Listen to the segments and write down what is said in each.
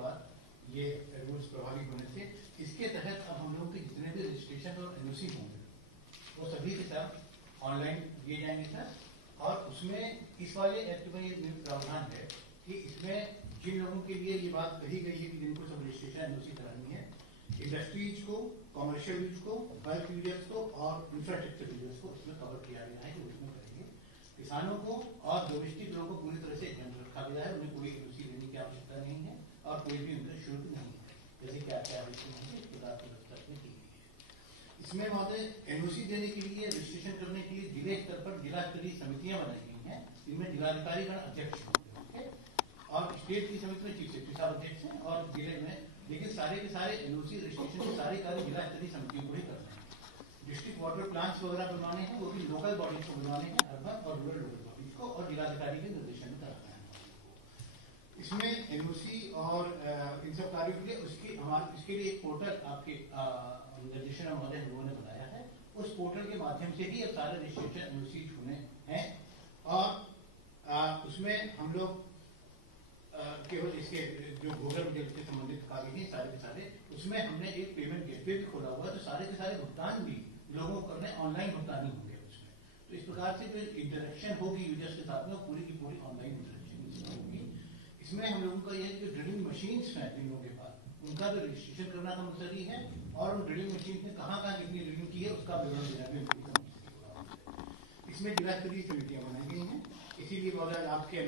बाद ये रूल्स प्रभावी होने से इसके तहत अब हम लोगों के जितने भी रजिस्ट्रेशन और एनओसी होंगे वो सभी के साथ ऑनलाइन दिए जाएंगे सर। और उसमें इस वाले एक्ट में ये प्रावधान है कि इसमें जिन लोगों के लिए ये बात कही गई है कि जिनको सब रजिस्ट्रेशन एनओसी करानी है, इंडस्ट्रीज को, कॉमर्शियल यूज को, बल्क यूजर्स को और इंफ्रास्ट्रक्चर यूजर्स को इसमें कवर किया गया है कि उसमें करेंगे। किसानों को और डोमेस्टिक लोगों को पूरी तरह से एग्जाम्प्ट रखा गया है, उन्हें कोई एनओसी लेने की आवश्यकता नहीं है और कोई भी उनका शुल्क नहीं है, जैसे कि आपके आदेश में है इस प्रकार की व्यवस्था की गई है। इसमें महोदय एनओसी देने के लिए, रजिस्ट्रेशन करने के लिए जिले स्तर पर जिला स्तरीय समितियां बनाई गई हैं, इनमें जिलाधिकारी गण अध्यक्ष होंगे और स्टेट की समिति में चीफ सेक्रेटरी साहब अध्यक्ष हैं और जिले में, लेकिन सारे के सारे एनओसी रजिस्ट्रेशन के सारे कार्य जिला स्तरीय समितियों को ही करना है। डिस्ट्रिक्ट वाटर प्लांट्स वगैरह बनवाने हैं वो भी लोकल बॉडीज को बनवाने हैं, अर्बन और रूरल लोकल बॉडीज को, और जिलाधिकारी के निर्देशन में कराना है। इसमें एनओसी और इन सब कार्यों के लिए इसके लिए एक पोर्टल आपके निर्देशन महोदय हम लोगों ने बनाया है, उस पोर्टल के माध्यम से ही अब सारे रजिस्ट्रेशन एनओसी होने हैं। और उसमें हम लोग केवल इसके जो भूगर्भ जल से संबंधित कार्य हैं सारे के सारे, उसमें हमने एक पेमेंट गेटवे भी खोला हुआ है, तो सारे के सारे भुगतान भी लोगों को करने ऑनलाइन भुगतान ही होंगे उसमें। तो इस प्रकार से जो इंटरेक्शन होगी यूजर्स के साथ में पूरी की पूरी ऑनलाइन इंटरेक्शन होगी। इसमें हम लोगों का यह जो ड्रिलिंग मशीन्स हैं जिन लोगों के पास, उनका भी रजिस्ट्रेशन करना कंपलसरी है और उन ड्रिलिंग मशीन ने कहाँ कितनी ड्रिलिंग की है उसका विवरण देना भी उनकी कंपलसरी। इसमें जिला स्तरीय समितियां बनाई गई हैं, इसीलिए महोदय आपके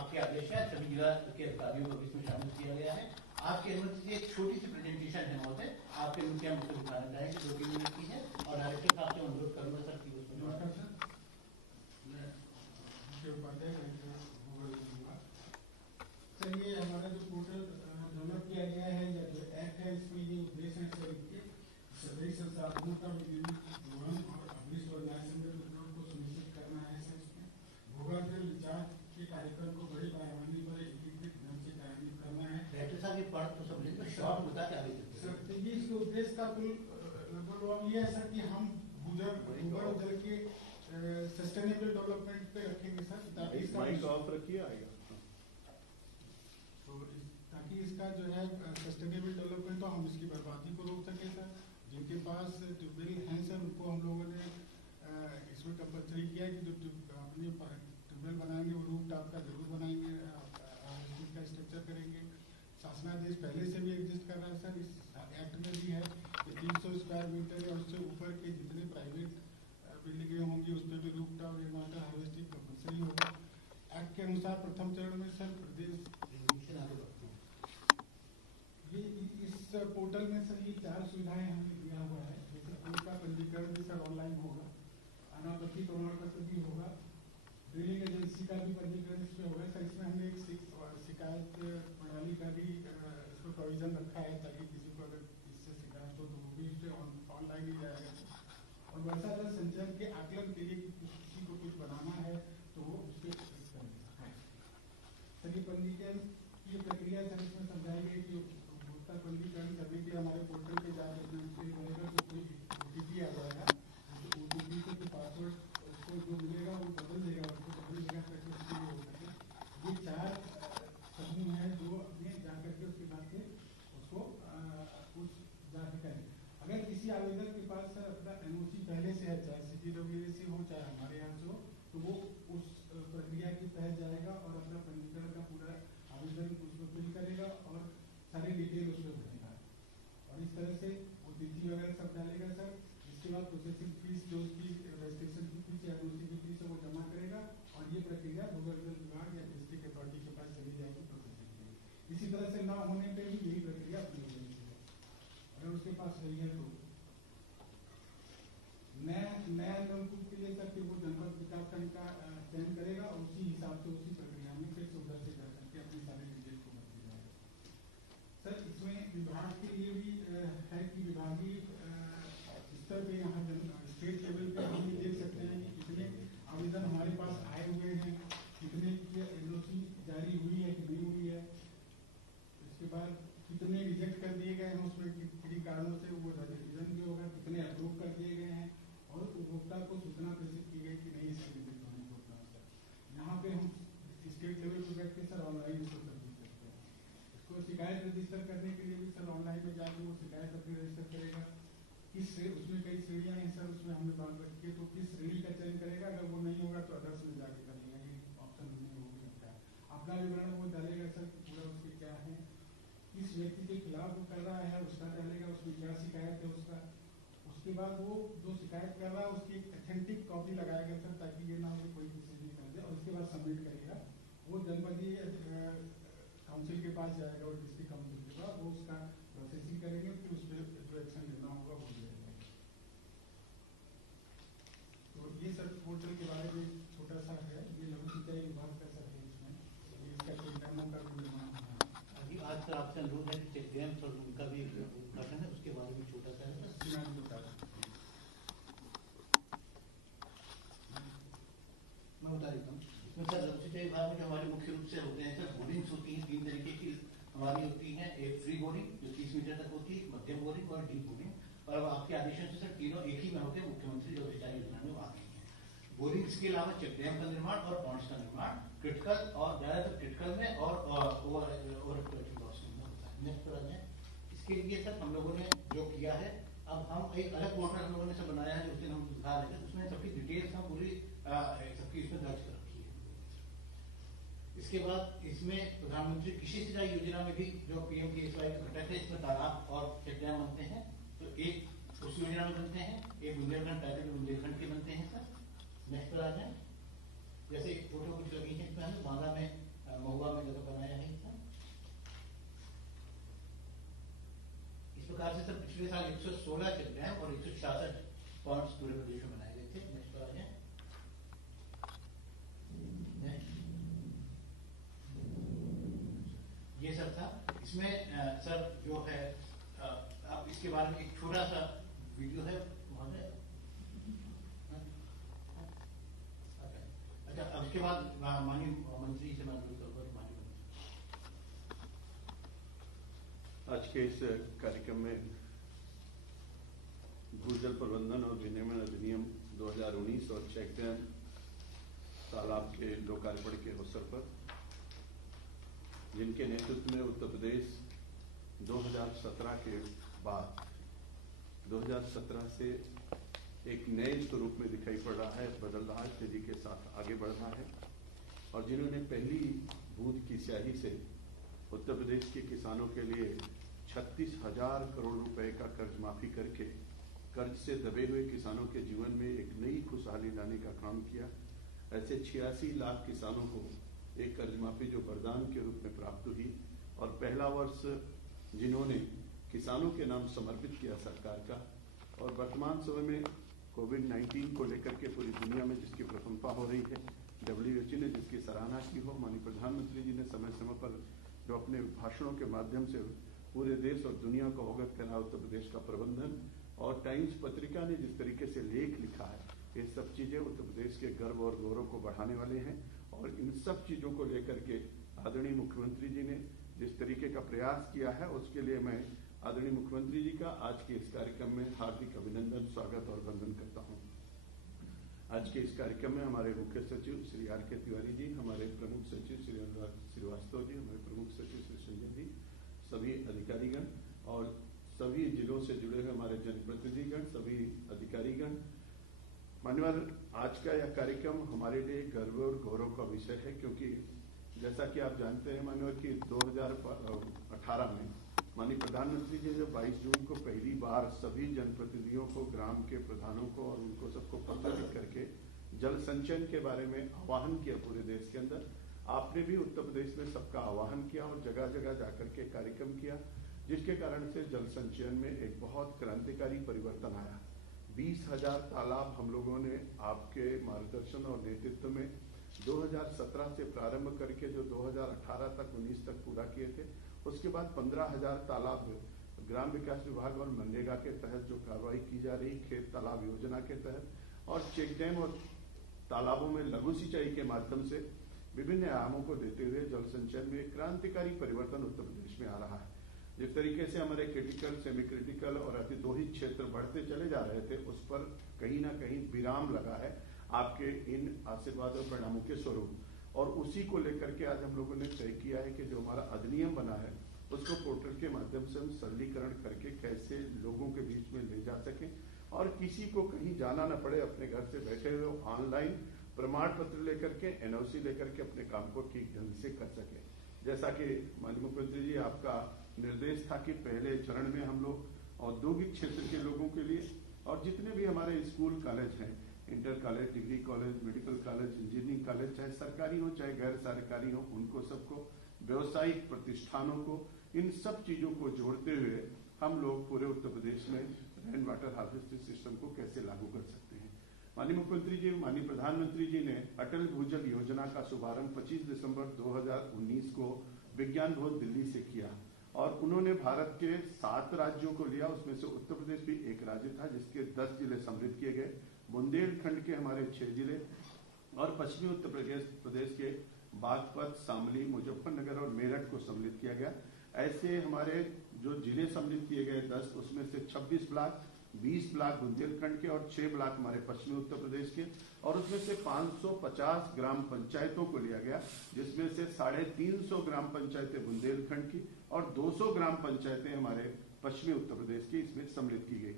आपके आदेश है सभी जिला के अधिकारियों को इसमें शामिल किया गया है। आपकी अनुमति से एक छोटी सी प्रेजेंटेशन है महोदय, आपके अनुमति हम उसको दिखाना चाहेंगे, 2-3 मिनट की है और डायरेक्टर साहब से अनुरोध करूंगा सर कि उसमें सर ये हमारा जो पोर्टल डेवलप किया गया है या जो ऐप है इसमें ये उद्देश्य है सर के सभी संसाधनों का विवरण और अपनी को सुनिश्चित करना है सर। इसमें भूगर्भ जल रिचार्ज के कार्यक्रम को बड़ी पैमाने पर एकीकृत ढंग से कार्यान्वित करना है। डायरेक्टर साहब ये पढ़ तो सब लेकिन शॉर्ट होता क्या सर, तो ये इसके उद्देश्य का कुल ये है सर कि हम भूगर्भ जल के सस्टेनेबल डेवलपमेंट पे रखेंगे सर, ताकि इसका ऑफ रखिए आएगा ताकि इसका जो है सस्टेनेबल डेवलपमेंट, तो हम इसकी बर्बादी को रोक सकें सर। जिनके पास ट्यूबवेल हैं सर उनको हम लोगों ने इसमें कंपलसरी किया है कि जो अपने ट्यूबवेल बनाएंगे वो रूफ टॉप का जरूर बनाएंगे, इसका स्ट्रक्चर करेंगे। शासनादेश पहले से भी एग्जिस्ट कर रहा है सर, इस एक्ट में भी है कि 300 स्क्वायर मीटर या उससे ऊपर के जितने प्राइवेट बिल्डिंगें होंगी उस पर भी रूफ टॉप या वाटर हार्वेस्टिंग कंपलसरी होगा। एक्ट के अनुसार प्रथम चरण में सर प्रदेश ये इस पोर्टल में सर ये 4 सुविधाएं हमने दिया हुआ है। जैसे उनका पंजीकरण भी सर ऑनलाइन होगा, अनापत्ति प्रमाण पत्र भी होगा, ड्रिलिंग एजेंसी का भी पंजीकरण इसमें होगा सर। इसमें हमने एक शिकायत प्रणाली का भी इसमें प्रोविजन रखा है ताकि किसी को अगर इससे शिकायत हो तो वो भी इससे ऑनलाइन ही जाएगा। और वर्षा जल संचयन के आकलन के लिए किसी को कुछ बनाना है तो वो उसके सर ये पंजीकरण की प्रक्रिया सर इसमें समझाई गई कि उपभोक्ता पंजीकरण करने के लिए हमारे पोर्टल पे जाकर रहेगा तो कोई OTP आ जाएगा, तो OTP से जो पासवर्ड उसको जो मिलेगा वो बदल देगा, उसको बदल देगा ताकि उसके लिए हो सके। ये 4 समूह हैं जो अपने जा करके उसके बाद से उसको उस जाके करें। अगर किसी आवेदक के पास सर अपना एनओसी पहले से है, चाहे CGWA से हो चाहे हमारे यहाँ से हो, तो वो उस प्रक्रिया के तहत जाएगा और अपना पंजीकरण का पूरा आवेदन उसमें फिल करेगा और सारी डिटेल उसमें भरेगा और इस तरह से वो तिथि वगैरह सब डालेगा सर। इसके बाद प्रोसेसिंग फीस जो उसकी रजिस्ट्रेशन की फीस या एनओसी की फीस है वो जमा करेगा और ये प्रक्रिया भूगर्भ जल विभाग या डिस्ट्रिक्ट अथॉरिटी के पास चली जाएगी प्रोसेसिंग के लिए। इसी तरह से न होने पर भी यही प्रक्रिया अपनी जाएगी अगर उसके पास सही है तो। नया नलकूप के लिए सर वो जनपद विकास खंड का चयन करेगा और उसी हिसाब से उसी प्रक्रिया में फिर से उधर से जा करके अपनी सारे डिटेल को भरती जाएगा सर। इसमें विभाग के लिए भी है कि विभागीय स्तर पे यहाँ स्टेट लेवल पे हम देख सकते हैं कि कितने आवेदन हमारे पास आए हुए हैं, कितने की एनओसी जारी हुई है कि नहीं हुई है, इसके बाद कितने रिजेक्ट कर दिए गए हैं, उसमें किन कारणों से वो शिकायत रजिस्टर करने के लिए भी सर ऑनलाइन में जाके वो शिकायत अपनी रजिस्टर करेगा। उसमें कई श्रेणियां हैं सर, उसमें हमने बात रखी है, तो किस श्रेणी का चयन करेगा, अगर वो नहीं होगा तो अदर्स में जाके करेगा, ये ऑप्शन हमने वो भी रखा है। अपना विवरण वो डालेगा सर पूरा, उसके क्या है, किस व्यक्ति के खिलाफ वो कर रहा है उसका डालेगा, उसमें क्या शिकायत है उसका। उसके बाद वो जो शिकायत कर रहा है उसकी एक ऑथेंटिक कॉपी लगाएगा सर, ताकि ये ना हो कि कोई किसी भी कर दे, और उसके बाद सबमिट करेगा। वो जनपदीय काउंसिल के पास जाएगा और डिस्ट्रिक्ट काउंसिल के पास, वो उसका प्रोसेसिंग करेंगे, फिर उस पर जो एक्शन लेना होगा वो लेगा। तो ये सर पोर्टल के बारे में छोटा सा है, ये लघु सिंचाई विभाग का सर है, इसमें ये इसका चेकडैमों का भी निर्माण है। अभी आज का आपसे अनुरोध है कि चेक डैम्स और उनका भी उद्घाटन है, उसके बारे में छोटा सा है। मैं बता देता हूँ। इसमें सर लघु सिंचाई विभाग में जो हमारे मुख्य रूप से होते हैं सर, बोरिंग्स होती हैं 3 तरीके की हमारी होती है। एक फ्री बोरिंग जो 30 मीटर तक होती है, मध्यम बोरिंग और डीप बोरिंग। और आपके आदेशों से सर तीनों एक ही में होकर मुख्यमंत्री जल सिंचाई योजना में आ गई है। बोरिंग्स के अलावा चेक डैम का निर्माण और पॉन्ड्स का निर्माण क्रिटिकल और ज्यादातर क्रिटिकल में और ओवर लॉस में होता है। नेक्स्ट पर आ जाए। इसके लिए सर हम लोगों ने जो किया है, अब हम एक अलग पोर्टल हम लोगों ने सब बनाया है, उस दिन हम दिखा रहे थे, उसमें सबकी डिटेल्स हम पूरी सबकी इसमें दर्ज कर रखी है। इसके बाद इसमें प्रधानमंत्री कृषि सिंचाई योजना में भी जो पीएमकेएसवाई का घटक है, इसमें तालाब और चेक डैम बनते हैं। तो एक उस योजना में बनते हैं, एक बुंदेलखंड पैकेट बुंदेलखंड के बनते हैं सर। नेक्स्ट पर आ जाए। जैसे फोटो कुछ लगी है इसमें, हमने बांदा में महुआ में जगह बनाया है इसमें। इस प्रकार से सर पिछले साल 116 चेक डैम और 166 पॉन्ड्स पूरे प्रदेश में बनाए गए थे। नेक्स्ट पर आ जाए। ये सब था इसमें सर जो है, अब इसके बारे में एक छोटा सा वीडियो है महोदय। अच्छा, अब इसके बाद माननीय मंत्री से मैं अनुरोध करूंगा। माननीय मंत्री आज के इस कार्यक्रम में भूजल प्रबंधन और विनियमन अधिनियम 2019 और चेक डैम तालाब के लोकार्पण के अवसर पर, जिनके नेतृत्व में उत्तर प्रदेश 2017 के बाद 2017 से एक नए स्वरूप में दिखाई पड़ रहा है, बदल रहा है, तेजी के साथ आगे बढ़ रहा है, और जिन्होंने पहली बूंद की स्याही से उत्तर प्रदेश के किसानों के लिए 36,000 करोड़ रुपए का कर्ज माफी करके कर्ज से दबे हुए किसानों के जीवन में एक नई खुशहाली लाने का काम किया। ऐसे 86 लाख किसानों को एक कर्ज माफी जो वरदान के रूप में प्राप्त हुई, और पहला वर्ष जिन्होंने किसानों के नाम समर्पित किया सरकार का। और वर्तमान समय में कोविड-19 को लेकर के पूरी दुनिया में जिसकी प्रशंसा हो रही है, WHO ने जिसकी सराहना की हो, माननीय प्रधानमंत्री जी ने समय समय पर जो अपने भाषणों के माध्यम से पूरे देश और दुनिया को अवगत करा उत्तर प्रदेश का प्रबंधन, और टाइम्स पत्रिका ने जिस तरीके से लेख लिखा है, ये सब चीजें उत्तर प्रदेश के गर्व और गौरव को बढ़ाने वाले हैं। और इन सब चीजों को लेकर के आदरणीय मुख्यमंत्री जी ने जिस तरीके का प्रयास किया है, उसके लिए मैं आदरणीय मुख्यमंत्री जी का आज के इस कार्यक्रम में हार्दिक अभिनंदन, स्वागत और वंदन करता हूं। आज के इस कार्यक्रम में हमारे मुख्य सचिव श्री R.K. तिवारी जी, हमारे प्रमुख सचिव श्री अनुराग श्रीवास्तव जी, हमारे प्रमुख सचिव श्री संजय जी, सभी अधिकारीगण और सभी जिलों से जुड़े हुए हमारे जनप्रतिनिधिगण, सभी अधिकारीगण। मान्यवर, आज का यह कार्यक्रम हमारे लिए गर्व और गौरव का विषय है, क्योंकि जैसा कि आप जानते हैं मान्यवर कि 2018 में माननीय प्रधानमंत्री जी ने 22 जून को पहली बार सभी जनप्रतिनिधियों को, ग्राम के प्रधानों को और उनको सबको पत्र लिख करके जल संचयन के बारे में आह्वान किया पूरे देश के अंदर। आपने भी उत्तर प्रदेश में सबका आह्वान किया और जगह जगह जाकर के कार्यक्रम किया, जिसके कारण से जल संचयन में एक बहुत क्रांतिकारी परिवर्तन आया। 20,000 तालाब हम लोगों ने आपके मार्गदर्शन और नेतृत्व में 2017 से प्रारंभ करके जो 2018 तक 19 तक पूरा किए थे, उसके बाद 15,000 तालाब ग्राम विकास विभाग और मनरेगा के तहत जो कार्रवाई की जा रही खेत तालाब योजना के तहत, और चेक डैम और तालाबों में लघु सिंचाई के माध्यम से विभिन्न आयामों को देते हुए जल संचयन में क्रांतिकारी परिवर्तन उत्तर प्रदेश में आ रहा है। जिस तरीके से हमारे क्रिटिकल, सेमी क्रिटिकल और अतिदोहित क्षेत्र बढ़ते चले जा रहे थे, उस पर कहीं ना कहीं विराम लगा है आपके इन आशीर्वाद और परिणामों के स्वरूप। और उसी को लेकर के आज हम लोगों ने तय किया है कि जो हमारा अधिनियम बना है, उस उसको पोर्टल के माध्यम से हम सरलीकरण करके कैसे लोगों के बीच में ले जा सकें और किसी को कहीं जाना न पड़े, अपने घर से बैठे हुए ऑनलाइन प्रमाण पत्र लेकर के NOC लेकर के अपने काम को ठीक ढंग से कर सके। जैसा कि माननीय मुख्यमंत्री जी आपका निर्देश था कि पहले चरण में हम लोग औद्योगिक क्षेत्र के लोगों के लिए और जितने भी हमारे स्कूल कॉलेज हैं, inter college, degree college, medical college, engineering college, चाहे सरकारी हो चाहे गैर सरकारी हो, उनको सबको, व्यवसायिक प्रतिष्ठानों को, इन सब चीजों को जोड़ते हुए हम लोग पूरे उत्तर प्रदेश में रेन वाटर हार्वेस्टिंग सिस्टम को कैसे लागू कर सकते हैं। माननीय मुख्यमंत्री जी, माननीय प्रधानमंत्री जी ने अटल भूजल योजना का शुभारंभ 25 दिसंबर 2019 को विज्ञान भवन दिल्ली से किया और उन्होंने भारत के 7 राज्यों को लिया, उसमें से उत्तर प्रदेश भी एक राज्य था जिसके 10 जिले सम्मिलित किए गए, बुंदेलखंड के हमारे 6 जिले और पश्चिमी उत्तर प्रदेश के बागपत, शामली, मुजफ्फरनगर और मेरठ को सम्मिलित किया गया। ऐसे हमारे जो जिले सम्मिलित किए गए 10, उसमें से 26 ब्लॉक, 20 ब्लॉक बुंदेलखंड के और 6 ब्लॉक हमारे पश्चिमी उत्तर प्रदेश के, और उसमें से 550 ग्राम पंचायतों को लिया गया, जिसमें से 350 ग्राम पंचायतें बुंदेलखंड की और 200 ग्राम पंचायतें हमारे पश्चिमी उत्तर प्रदेश की इसमें सम्मिलित की गई।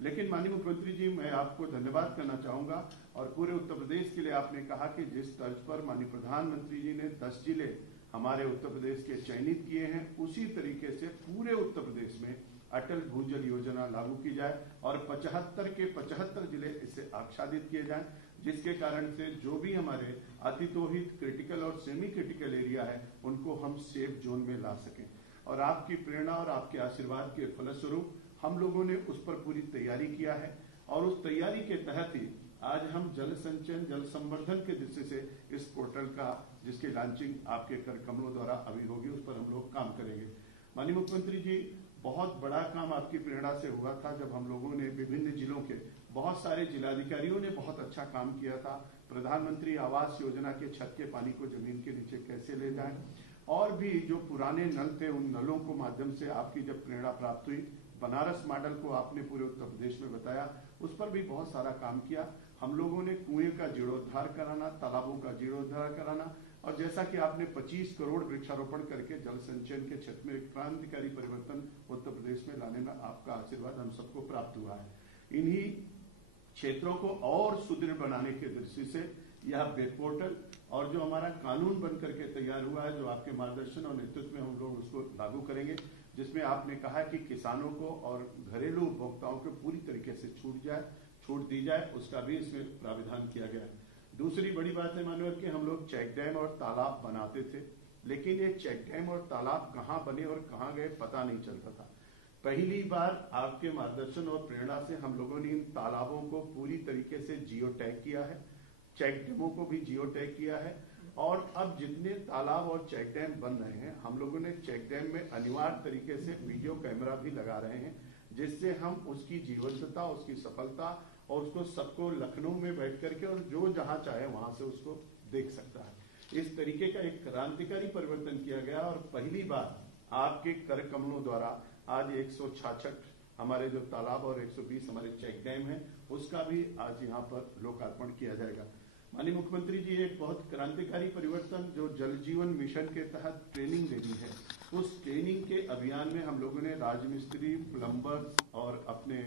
लेकिन माननीय मुख्यमंत्री जी, मैं आपको धन्यवाद करना चाहूंगा और पूरे उत्तर प्रदेश के लिए आपने कहा कि जिस तर्ज पर माननीय प्रधानमंत्री जी ने 10 जिले हमारे उत्तर प्रदेश के चयनित किए हैं, उसी तरीके से पूरे उत्तर प्रदेश में अटल भूजल योजना लागू की जाए और 75 के 75 जिले इससे आच्छादित किए जाएं, जिसके कारण से जो भी हमारे अतिदोहित, क्रिटिकल और सेमी क्रिटिकल एरिया है उनको हम सेफ जोन में ला सकें। और आपकी प्रेरणा और आपके आशीर्वाद के फलस्वरूप हम लोगों ने उस पर पूरी तैयारी किया है और उस तैयारी के तहत ही आज हम जल संचयन, जल संवर्धन के दृष्टि से इस पोर्टल का, जिसकी लॉन्चिंग आपके कर कमलों द्वारा अभी होगी, उस पर हम लोग काम करेंगे। माननीय मुख्यमंत्री जी, बहुत बड़ा काम आपकी प्रेरणा से हुआ था जब हम लोगों ने विभिन्न जिलों के बहुत सारे जिलाधिकारियों ने बहुत अच्छा काम किया था। प्रधानमंत्री आवास योजना के छत के पानी को जमीन के नीचे कैसे ले जाएं, और भी जो पुराने नल थे उन नलों को माध्यम से आपकी जब प्रेरणा प्राप्त हुई, बनारस मॉडल को आपने पूरे उत्तर प्रदेश में बताया, उस पर भी बहुत सारा काम किया। हम लोगों ने कुएं का जीर्णोद्धार कराना, तालाबों का जीर्णोद्धार कराना, और जैसा कि आपने 25 करोड़ वृक्षारोपण करके जल संचयन के क्षेत्र में एक क्रांतिकारी परिवर्तन उत्तर प्रदेश में लाने में आपका आशीर्वाद हम सबको प्राप्त हुआ है। इन्हीं क्षेत्रों को और सुदृढ़ बनाने के दृष्टि से यह वेब पोर्टल और जो हमारा कानून बन करके तैयार हुआ है, जो आपके मार्गदर्शन और नेतृत्व में हम लोग उसको लागू करेंगे, जिसमें आपने कहा कि किसानों को और घरेलू उपभोक्ताओं को पूरी तरीके से छूट दी जाए, उसका भी इसमें प्राविधान किया गया है। दूसरी बड़ी बात है माननीय कि हम लोग चेक डैम और तालाब बनाते थे, लेकिन ये चेक डैम और तालाब कहाँ बने और कहाँ गए पता नहीं चलता था। पहली बार आपके मार्गदर्शन और प्रेरणा से हम लोगों ने इन तालाबों को पूरी तरीके से जियो टैग किया है, चेक डैमों को भी जियो टैग किया है, और अब जितने तालाब और चेक डैम बन रहे हैं, हम लोगों ने चेक डैम में अनिवार्य तरीके से वीडियो कैमरा भी लगा रहे हैं, जिससे हम उसकी जीवंतता, उसकी सफलता और उसको सबको लखनऊ में बैठ करके और जो जहां चाहे वहां से उसको देख सकता है। इस तरीके का एक क्रांतिकारी परिवर्तन किया गया और पहली बार आपके कर कमलों द्वारा आज 166 हमारे जो तालाब और 120 हमारे चेक डैम है, उसका भी आज यहाँ पर लोकार्पण किया जाएगा। माननीय मुख्यमंत्री जी, एक बहुत क्रांतिकारी परिवर्तन जो जल जीवन मिशन के तहत ट्रेनिंग देनी है, उस ट्रेनिंग के अभियान में हम लोगों ने राजमिस्त्री, प्लम्बर्स और अपने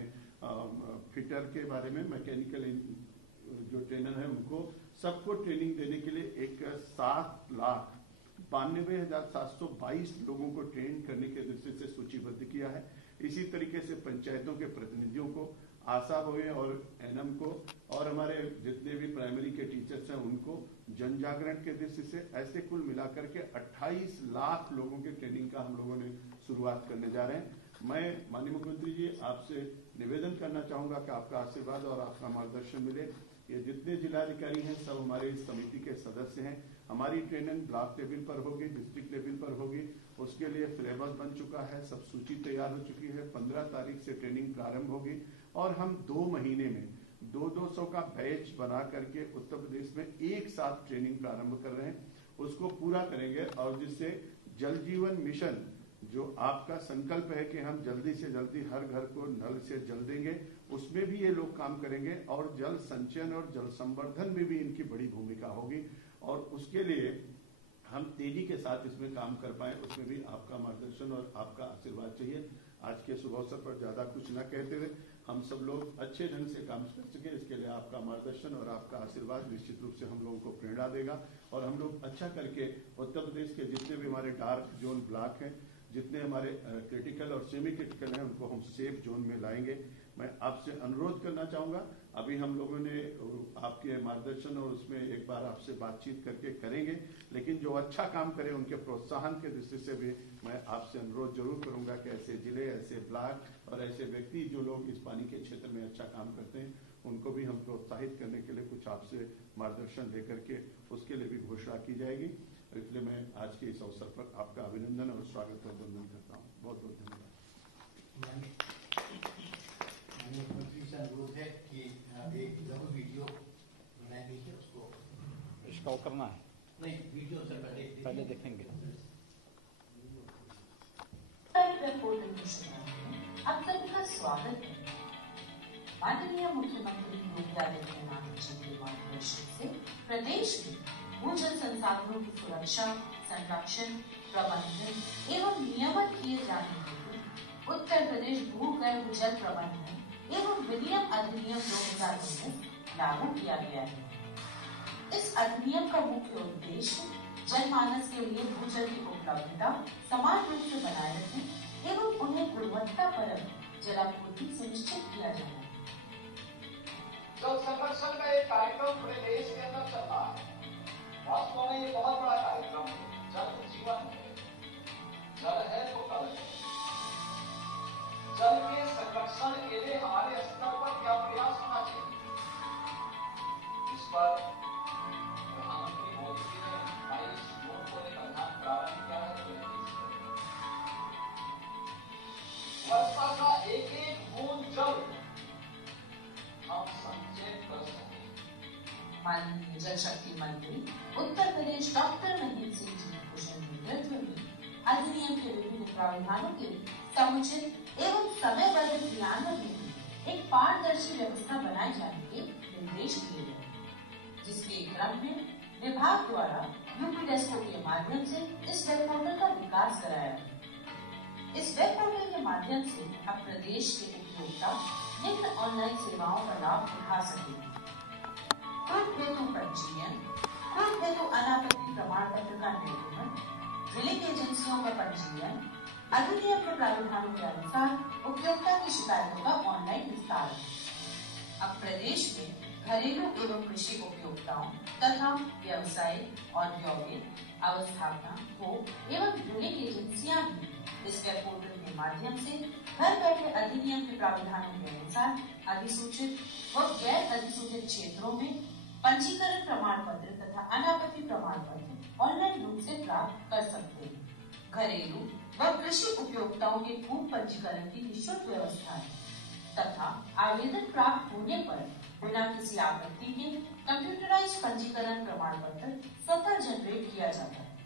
फिटर के बारे में मैकेनिकल जो ट्रेनर है उनको सबको ट्रेनिंग देने के लिए एक 7,92,722 लोगों को ट्रेन करने के दृष्टि से सूचीबद्ध किया है। इसी तरीके से पंचायतों के प्रतिनिधियों को, आशा हुए और एनएम को, और हमारे जितने भी प्राइमरी के टीचर्स हैं उनको जन जागरण के दृष्टि से ऐसे कुल मिलाकर के 28 लाख लोगों के ट्रेनिंग का हम लोगों ने शुरुआत करने जा रहे हैं। मैं माननीय मुख्यमंत्री जी आपसे निवेदन करना चाहूंगा कि आपका आशीर्वाद और आपका मार्गदर्शन मिले। ये जितने जिलाधिकारी हैं सब हमारे इस समिति के सदस्य हैं। हमारी ट्रेनिंग ब्लॉक लेवल पर होगी, डिस्ट्रिक्ट लेवल पर होगी, उसके लिए सिलेबस बन चुका है, सब सूची तैयार हो चुकी है। 15 तारीख से ट्रेनिंग प्रारंभ होगी और हम 2 महीने में 200 का बैच बना करके उत्तर प्रदेश में एक साथ ट्रेनिंग प्रारंभ कर रहे हैं, उसको पूरा करेंगे और जिससे जल जीवन मिशन जो आपका संकल्प है कि हम जल्दी से जल्दी हर घर को नल से जल देंगे, उसमें भी ये लोग काम करेंगे और जल संचयन और जल संवर्धन में भी इनकी बड़ी भूमिका होगी। और उसके लिए हम तेजी के साथ इसमें काम कर पाए, उसमें भी आपका मार्गदर्शन और आपका आशीर्वाद चाहिए। आज के शुभ अवसर पर ज्यादा कुछ न कहते हुए हम सब लोग अच्छे ढंग से काम कर सके, इसके लिए आपका मार्गदर्शन और आपका आशीर्वाद निश्चित रूप से हम लोगों को प्रेरणा देगा और हम लोग अच्छा करके उत्तर प्रदेश के जितने भी हमारे डार्क जोन ब्लॉक हैं, जितने हमारे क्रिटिकल और सेमी क्रिटिकल हैं, उनको हम सेफ जोन में लाएंगे। मैं आपसे अनुरोध करना चाहूंगा, अभी हम लोगों ने आपके मार्गदर्शन और उसमें एक बार आपसे बातचीत करके करेंगे, लेकिन जो अच्छा काम करें उनके प्रोत्साहन के दृष्टि से भी मैं आपसे अनुरोध जरूर करूंगा कि ऐसे जिले, ऐसे ब्लॉक और ऐसे व्यक्ति जो लोग इस पानी के क्षेत्र में अच्छा काम करते हैं, उनको भी हम प्रोत्साहित करने के लिए कुछ आपसे मार्गदर्शन लेकर के उसके लिए भी घोषणा की जाएगी। इसलिए मैं आज के इस अवसर पर आपका अभिनंदन और स्वागत और वंदन करता हूँ। बहुत बहुत धन्यवाद। मुख्यमंत्री से अनुरोध है कि एक लघु वीडियो बनाई गई है, उसको इसका करना है। नहीं, वीडियो से पहले देखेंगे। आप सभी का स्वागत है। माननीय मुख्यमंत्री योगी आदित्यनाथ जी के मार्गदर्शन से प्रदेश में भूजल संसाधनों की सुरक्षा, संरक्षण, प्रबंधन एवं नियमन किए जाने हेतु उत्तर प्रदेश भूगर्भ जल प्रबंधन एवं विनियम अधिनियम 2019 लागू किया गया है। इस अधिनियम का मुख्य उद्देश्य जनमानस के लिए भूजल की उपलब्धता समान रूप से बनाए रखने एवं उन्हें गुणवत्तापरक जलापूर्ति सुनिश्चित किया जाना है। जल संरक्षण का एक कार्यक्रम पूरे देश के अंदर चल रहा है। वास्तव में ये बहुत बड़ा कार्यक्रम है। जल जीवन है, जल है तो कल है। जल के संरक्षण के लिए हमारे स्तर पर क्या प्रयास होना चाहिए, इस पर प्रधानमंत्री मोदी जी ने 22 जून को एक अभियान प्रारंभ किया है। वर्षा का एक एक बूंद जल हम संचय कर सकें। माननीय जल शक्ति मंत्री उत्तर प्रदेश डॉक्टर महेंद्र सिंह जी के कुशल नेतृत्व में अधिनियम के विभिन्न प्रावधानों के समुचित एवं समयबद्ध क्रियान्वयन में एक पारदर्शी व्यवस्था बनाए जाने के निर्देश दिए गए, जिसके क्रम में विभाग द्वारा यूपीडेस्को के माध्यम से इस वेब पोर्टल का विकास कराया गया। इस वेब पोर्टल के माध्यम से अब प्रदेश के उपभोक्ता निम्न ऑनलाइन सेवाओं का लाभ उठा सकेंगे। खुद हेतु पंजीयन, खुद हेतु अनापत्ति प्रमाण पत्र का निर्गमन, ड्रिलिंग एजेंसियों का पंजीयन, अधिनियम के प्रावधानों के अनुसार उपभोक्ता की शिकायतों का ऑनलाइन निस्तारण। अब प्रदेश में घरेलू एवं कृषि उपभोक्ताओं तथा व्यवसायिक, औद्योगिक, अवस्थापना, भोग एवं ड्रिलिंग एजेंसियां भी इस वेब पोर्टल के माध्यम से घर बैठे अधिनियम के प्रावधानों के अनुसार अधिसूचित व गैर अधिसूचित क्षेत्रों में पंजीकरण प्रमाण पत्र तथा अनापत्ति प्रमाण पत्र ऑनलाइन रूप से प्राप्त कर सकते हैं। घरेलू व कृषि उपभोक्ताओं के पूर्व पंजीकरण की निःशुल्क व्यवस्था है तथा आवेदन प्राप्त होने पर बिना किसी आपत्ति के कंप्यूटराइज पंजीकरण प्रमाण पत्र स्वतः जनरेट किया जाता है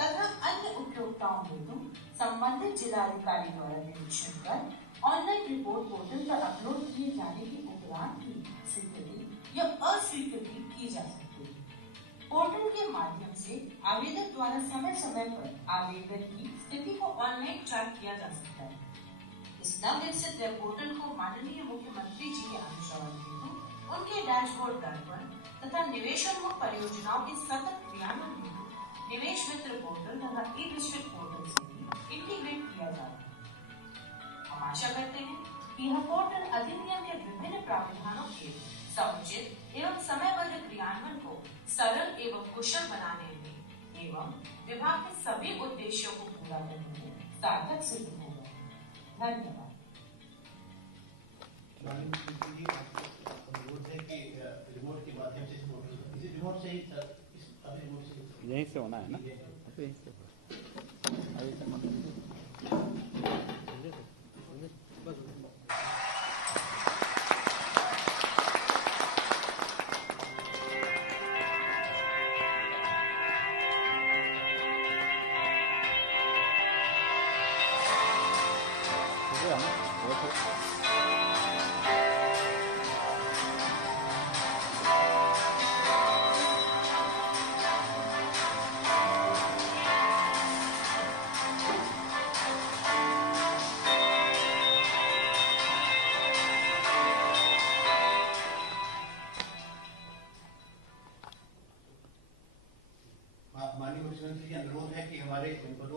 तथा अन्य उपभोक्ताओं हेतु संबंधित जिलाधिकारी द्वारा निरीक्षण कर ऑनलाइन रिपोर्ट पोर्टल पर अपलोड किए जाने के उपरांत ही स्वीकृति या अस्वीकृति की जा सकती है। पोर्टल के माध्यम से आवेदक द्वारा समय समय पर आवेदन की स्थिति को ऑनलाइन ट्रैक किया जा सकता है। इस नवविकसित वेब पोर्टल को माननीय मुख्यमंत्री जी के अनुसरण हेतु उनके डैशबोर्ड दर्पण तथा निवेशोन्मुख परियोजनाओं के सतत क्रियान्वयन हेतु निवेश मित्र पोर्टल तथा ई डिस्ट्रिक्ट पोर्टल से भी इंटीग्रेट किया जा रहा है। हम आशा करते हैं कि यह पोर्टल अधिनियम के विभिन्न प्रावधानों के समुचित एवं समयबद्ध क्रियान्वयन को सरल एवं कुशल बनाने में एवं विभाग के सभी उद्देश्यों को पूरा करने में सार्थक सिद्ध होगा। धन्यवाद। अनुरोध है कि रिमोट के माध्यम से रिमोट से ही यहीं से होना है ना, यहीं से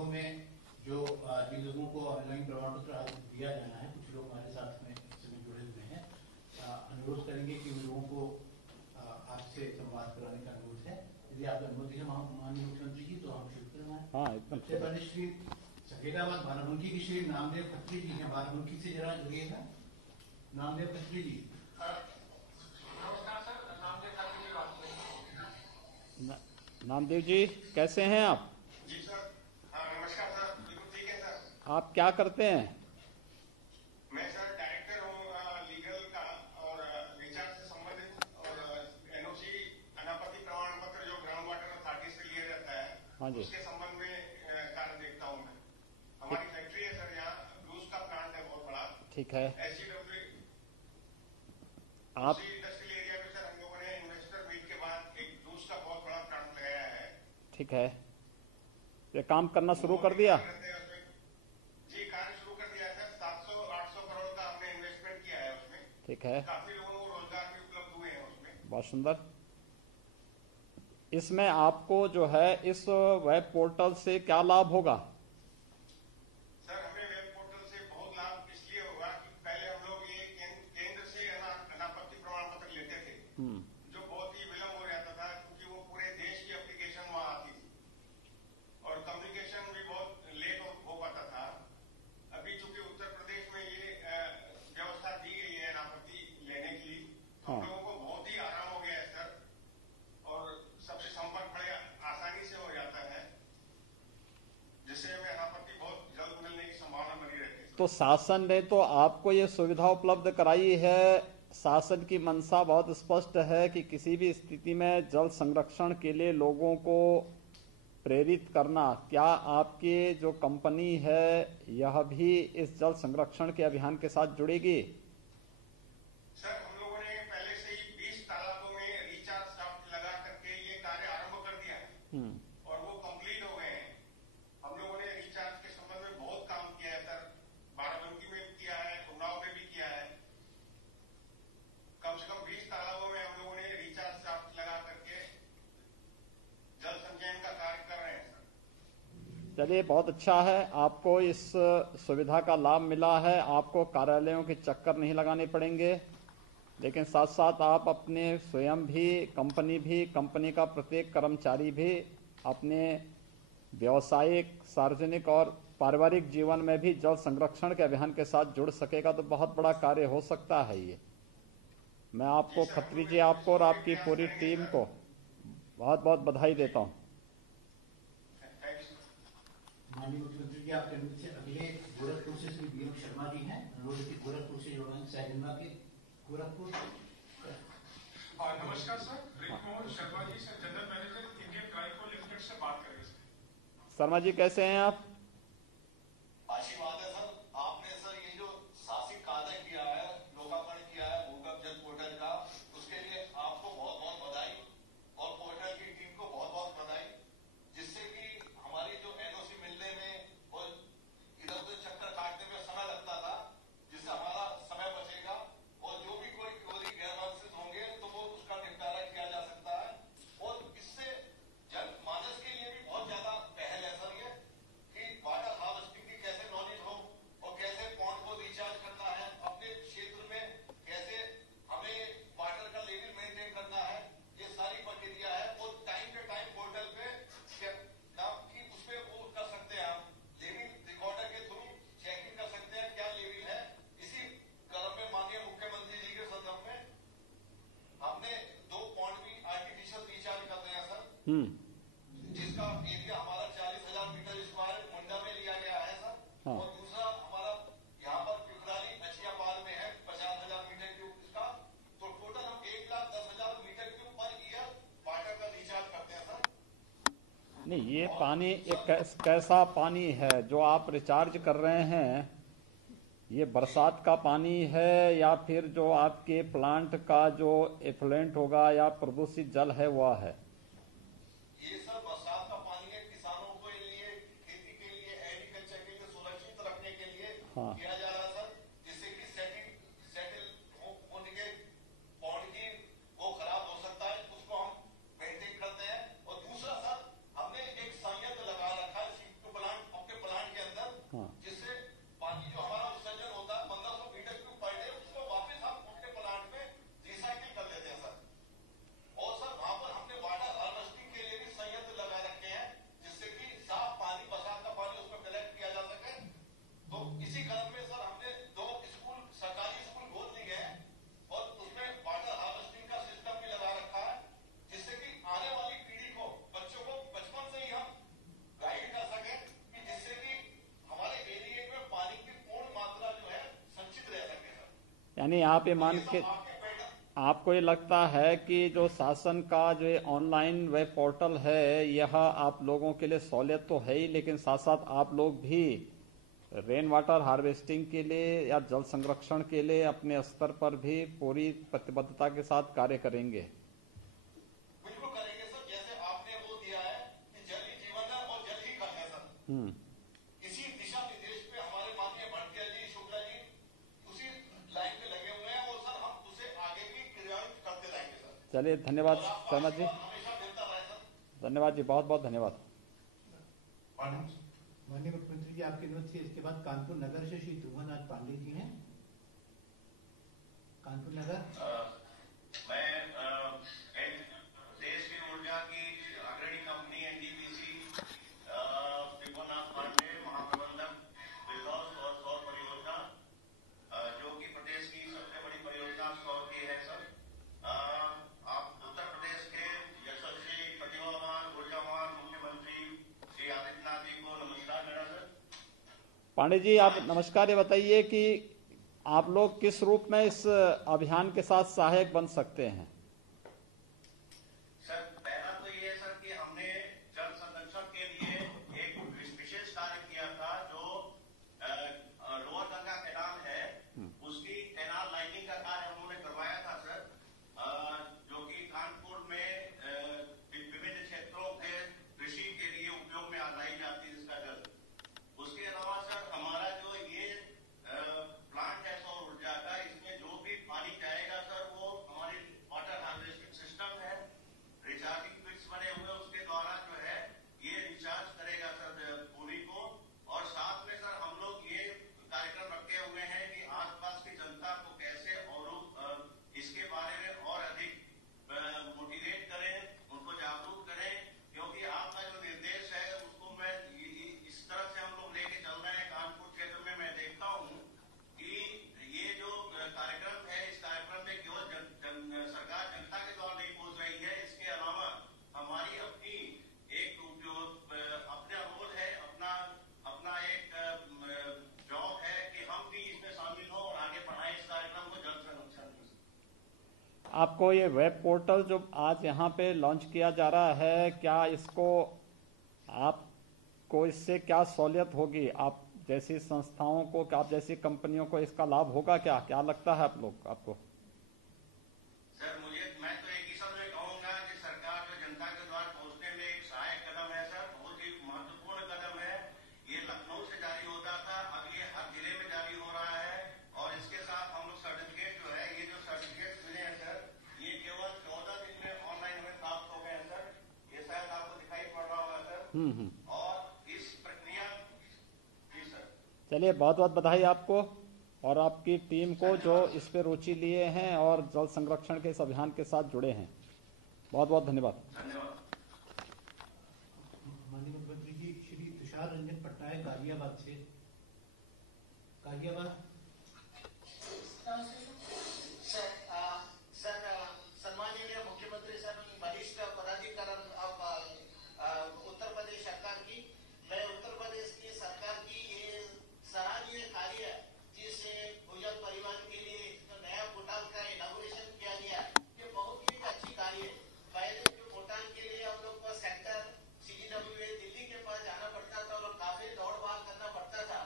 लोगों में जो जिन लोगों को ऑनलाइन प्रमाण पत्र आज दिया जाना है, कुछ लोग हमारे साथ में इस समय जुड़े हुए हैं, अनुरोध करेंगे कि उन लोगों को आपसे संवाद कराने का अनुरोध है। यदि आपका अनुमति है माननीय मुख्यमंत्री जी, तो हम शुरू करवाएं। हाँ, एकदम। सबसे पहले श्री सफेदाबाद बाराबंकी की श्री नामदेव खत्री जी हैं, बाराबंकी से जरा जुड़िएगा। नामदेव खत्री जी। नमस्कार सर, नामदेव खत्री जी बात कर रहे हैं। नामदेव जी कैसे हैं आप? जी सर। हाँ नमस्कार सर, बिल्कुल ठीक है सर। आप क्या करते हैं? मैं सर डायरेक्टर हूँ लीगल का और रिचार्ज से संबंधित और एनओसी अनापत्ति प्रमाण पत्र जो ग्राउंड वाटर अथॉरिटी से लिया जाता है, हाँ जी। उसके संबंध में कार्य देखता हूँ मैं। हमारी फैक्ट्री है सर, यहाँ ब्लूज का प्लांट है बहुत बड़ा। ठीक है। SCW आप इंडस्ट्रियल एरिया में सर हम लोगों ने इन्वेस्टर मीट के बाद एक ब्लूज का बहुत बड़ा प्लांट लगाया है। ठीक है, ये काम करना शुरू कर दिया? जी कार्य शुरू कर दिया है सर। 700-800 करोड़ का हमने इन्वेस्टमेंट किया है उसमें। ठीक है, काफी लोगों को रोजगार भी उपलब्ध हुए हैं उसमें। बहुत सुंदर। इसमें आपको जो है इस वेब पोर्टल से क्या लाभ होगा? सर हमें वेब पोर्टल से बहुत लाभ इसलिए होगा कि पहले हम लोग ये केंद्र से अनापत्ति प्रमाण पत्र लेते थे, जो बहुत ही विलम्ब हो जाता था क्योंकि वो पूरे देश की एप्लीकेशन वहाँ आती थी और कम्युनिकेशन भी बहुत लेट हो पाता था। अभी चूंकि उत्तर प्रदेश में ये व्यवस्था दी गई है अनापत्ति लेने के लिए, हम लोगों को बहुत ही आराम हो गया है सर और सबसे संपर्क बड़े आसानी से हो जाता है, जिससे हमें अनापत्ति बहुत जल्द मिलने की संभावना बनी रहती है। तो शासन ने तो आपको ये सुविधा उपलब्ध कराई है। शासन की मंशा बहुत स्पष्ट है कि किसी भी स्थिति में जल संरक्षण के लिए लोगों को प्रेरित करना। क्या आपकी जो कंपनी है यह भी इस जल संरक्षण के अभियान के साथ जुड़ेगी? सर हम लोगों ने पहले से ही 20 तालाबों में रिचार्ज शाफ्ट लगा करके ये कार्य आरंभ कर दिया है और वो कंप्लीट हो गए हैं। हम लोगों ने रिचार्ज के संबंध में बहुत काम किया है सर, बाराबंकी में भी किया है, उन्नाव में भी किया है। कम से कम 20 तालाबों में हम लोगों ने रिचार्ज शाफ्ट लगा करके जल संचयन का कार्य कर रहे हैं सर। चलिए, बहुत अच्छा है, आपको इस सुविधा का लाभ मिला है। आपको कार्यालयों के चक्कर नहीं लगाने पड़ेंगे, लेकिन साथ साथ आप अपने स्वयं भी, कंपनी का प्रत्येक कर्मचारी भी अपने व्यवसायिक, सार्वजनिक और पारिवारिक जीवन में भी जल संरक्षण के अभियान के साथ जुड़ सकेगा, तो बहुत बड़ा कार्य हो सकता है ये। मैं आपको, खत्री जी, आपको और आपकी पूरी टीम को बहुत बहुत बधाई देता हूँ। माननीय मुख्यमंत्री जी, आपके अनुरोध से अगले गोरखपुर से श्री बीएम शर्मा जी हैं, अनुरोध की गोरखपुर से जोड़ेंगे, सहजनवा के गोरखपुर। नमस्कार sir, Brijmohan Sharma ji sir, general manager Indian Trico limited से बात कर रहे हैं। शर्मा जी कैसे हैं आप? आशीर्वाद है सर। आपने सर ये जो साहसिक कार्य किया है, लोकार्पण किया है भूगर्भ जल पोर्टल का, उसके लिए आपको बहुत बहुत बधाई और पोर्टल की टीम को बहुत बहुत बधाई, जिससे कि हमारी जो एनओसी मिलने में और इधर उधर चक्कर काटने में समय लगता था, जिससे हमारा समय बचेगा और जो भी कोई क्वेरी गैरमानसिक होंगे तो वो उसका निपटारा किया जा सकता है। और इससे जनमानस के लिए भी बहुत ज्यादा पहल है सर ये, कि वाटर हार्वेस्टिंग की कैसे नॉलेज हो और कैसे पॉन्ड को रिचार्ज करना है, अपने क्षेत्र में कैसे हमें वाटर का लेवल मेंटेन करना है, ये सारी प्रक्रिया है। वो टाइम पे टाइम पोर्टल पे नाम की उस पे वो कर सकते हैं, आप लेवल रिकॉर्डर के थ्रू चेकिंग कर सकते हैं क्या लेवल है। इसी क्रम में माननीय मुख्यमंत्री जी के संदर्भ में हमने 2 पॉन्ड भी आर्टिफिशियल रिचार्ज कर रहे हैं सर, जिसका एरिया हमारा 40,000 मीटर स्क्वायर मुंडा में लिया गया है सर। हाँ। और दूसरा हमारा यहाँ पर पिपराली अछियापाल में है 50,000 मीटर क्यूब इसका, तो टोटल हम 1,10,000 meter cube per year water का रिचार्ज करते हैं सर। नहीं, ये पानी एक कैसा पानी है जो आप रिचार्ज कर रहे हैं? ये बरसात का पानी है या फिर जो आपके प्लांट का जो एफ्लुएंट होगा या प्रदूषित जल है वह है? ये सर बरसात का पानी है, किसानों के लिए, खेती के लिए, एग्रीकल्चर के लिए सुरक्षित रखने के लिए हाँ। किया जा रहा है सर, जिससे कि सेटल होने के पॉन्ड की वो खराब हो सकता है, उसको हम मेंटेन करते हैं। और दूसरा सर हमने एक संयंत्र लगा रखा है, सीटू प्लांट यानी आप ये मान के आपको ये लगता है कि जो शासन का जो ऑनलाइन वेब पोर्टल है यह आप लोगों के लिए सहूलियत तो है ही, लेकिन साथ साथ आप लोग भी रेन वाटर हार्वेस्टिंग के लिए या जल संरक्षण के लिए अपने स्तर पर भी पूरी प्रतिबद्धता के साथ कार्य करेंगे। बिल्कुल करेंगे सर, जैसे आपने वो दिया है कि जल ही जीवन है और जल ही कल है सर। इसी दिशा निर्देश पे हमारे माननीय भट्टिया जी, शुक्ला जी उसी लाइन पे लगे हुए हैं और सर हम उसे आगे भी क्रियान्वित करते रहेंगे सर। चलिए, धन्यवाद शर्मा जी, हमेशा मिलता रहे सर। धन्यवाद जी, बहुत बहुत धन्यवाद। माननीय मुख्यमंत्री जी, आपके नोट से इसके बाद कानपुर नगर से श्री ध्रुवनाथ पांडे जी हैं। कानपुर नगर मैं देश की ऊर्जा की अग्रणी कंपनी एनटीपीसी ध्रुवनाथ पांडे, महाप्रबंधक विद्युत और सौर परियोजना, जो कि प्रदेश की सबसे बड़ी परियोजना सौर की है सर। आप उत्तर प्रदेश के यशस्वी, प्रतिभावान, ऊर्जावान मुख्यमंत्री श्री आदित्यनाथ जी को नमस्कार मेरा सर। पांडे जी, आप नमस्कार। ये बताइए कि आप लोग किस रूप में इस अभियान के साथ सहायक बन सकते हैं? सर, पहला तो ये है सर कि हमने जल संरक्षण के लिए एक विशेष कार्य किया था, जो लोअर गंगा कैनाल है उसकी कैनाल लाइनिंग का कार्य हम लोगों ने करवाया था सर, जो कि कानपुर में विभिन्न क्षेत्रों के कृषि के लिए उपयोग में लाई जाती है इसका जल। उसके अलावा सर हमारा जो ये प्लांट है सौर ऊर्जा का, इसमें जो भी पानी जाएगा सर वो हमारे वाटर हार्वेस्टिंग सिस्टम है, रिचार्जिंग पिट्स बने हुए, उसके द्वारा जो है ये रिचार्ज करेगा सर भूमि को। और साथ में सर हम लोग ये कार्यक्रम रखे हुए हैं कि आसपास की जनता को कैसे और इसके बारे में और अधिक मोटिवेट करें, उनको जागरूक करें, क्योंकि आपका जो निर्देश है उसको मैं इस तरह से हम लोग लेके चल रहे हैं। कानपुर क्षेत्र में मैं देखता हूँ कि ये जो कार्यक्रम है, इस कार्यक्रम में केवल सरकार जनता के द्वारा नहीं पहुंच रही है, इसके अलावा हमारी अपनी एक अपना रोल है, अपना एक जॉब है कि हम भी इसमें शामिल हो और आगे बढ़ाएं इस कार्यक्रम को जल संरक्षण में। आपको ये वेब पोर्टल जो आज यहाँ पे लॉन्च किया जा रहा है, क्या इसको आपको इससे क्या सहूलियत होगी? आप जैसी संस्थाओं को, आप जैसी कंपनियों को इसका लाभ होगा क्या? क्या लगता है आपको? सर, मैं तो एक ही शब्द में कहूंगा कि सरकार जो जनता के द्वार पहुंचने में एक सहायक कदम है सर, बहुत ही महत्वपूर्ण कदम है। ये लखनऊ से जारी होता था, अब ये हर जिले में जारी हो रहा है। और इसके साथ हम लोग सर्टिफिकेट जो है, ये जो सर्टिफिकेट मिले हैं सर, ये केवल 14 दिन में ऑनलाइन हमें प्राप्त हो गए हैं सर। ये शायद आपको दिखाई पड़ रहा होगा सर। और इस प्रक्रिया जी सर। चलिए, बहुत बहुत बधाई आपको और आपकी टीम को जो इस पे रुचि लिए हैं और जल संरक्षण के इस अभियान के साथ जुड़े हैं। बहुत बहुत धन्यवाद। माननीय मुख्यमंत्री जी, श्री तुषार रंजन पटनायक गाजियाबाद से। गाजियाबाद सर, सम्माननीय मुख्यमंत्री सर, वरिष्ठ पदाधिकारी अब उत्तर प्रदेश सरकार की, मैं उत्तर प्रदेश की सरकार की ये सराहनीय कार्य जिसे भूजल परिवहन के लिए नया पोर्टल का इनॉग्रेशन किया गया, ये बहुत ही अच्छी कार्य है। पहले जो पोर्टल के लिए हम लोग को सेंटर CGWA दिल्ली के पास जाना पड़ता था और काफी दौड़ भाग करना पड़ता था।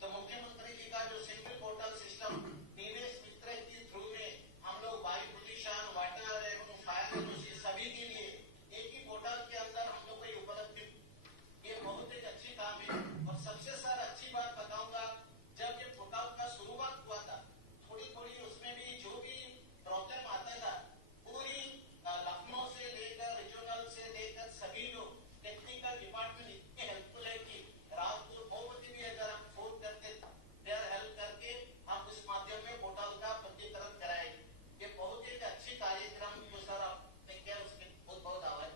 तो मुख्यमंत्री जी का जो सिंगल पोर्टल सिस्टम निवेश मित्र के थ्रू में हम लोग वायु प्रदूषण, वाटर एवं फायर एनर्जी सभी के लिए एक ही पोर्टल के अंदर हम लोग को ये उपलब्धि, ये बहुत एक अच्छी काम है। और सबसे सर अच्छी बात बताऊंगा, जब ये पोर्टल का शुरुआत हुआ था, थोड़ी उसमें भी जो भी प्रॉब्लम आता था, पूरी लखनऊ से लेकर रीजनल से लेकर सभी लोग टेक्निकल डिपार्टमेंट इतने हेल्पफुल है कि रात को 9 बजे भी अगर हम फोन करते देर हेल्प करके हम उस माध्यम में पोर्टल का पंजीकरण कराएंगे। ये बहुत एक अच्छी कार्यक्रम जो सर आपने किया, उसके बहुत बहुत आभार।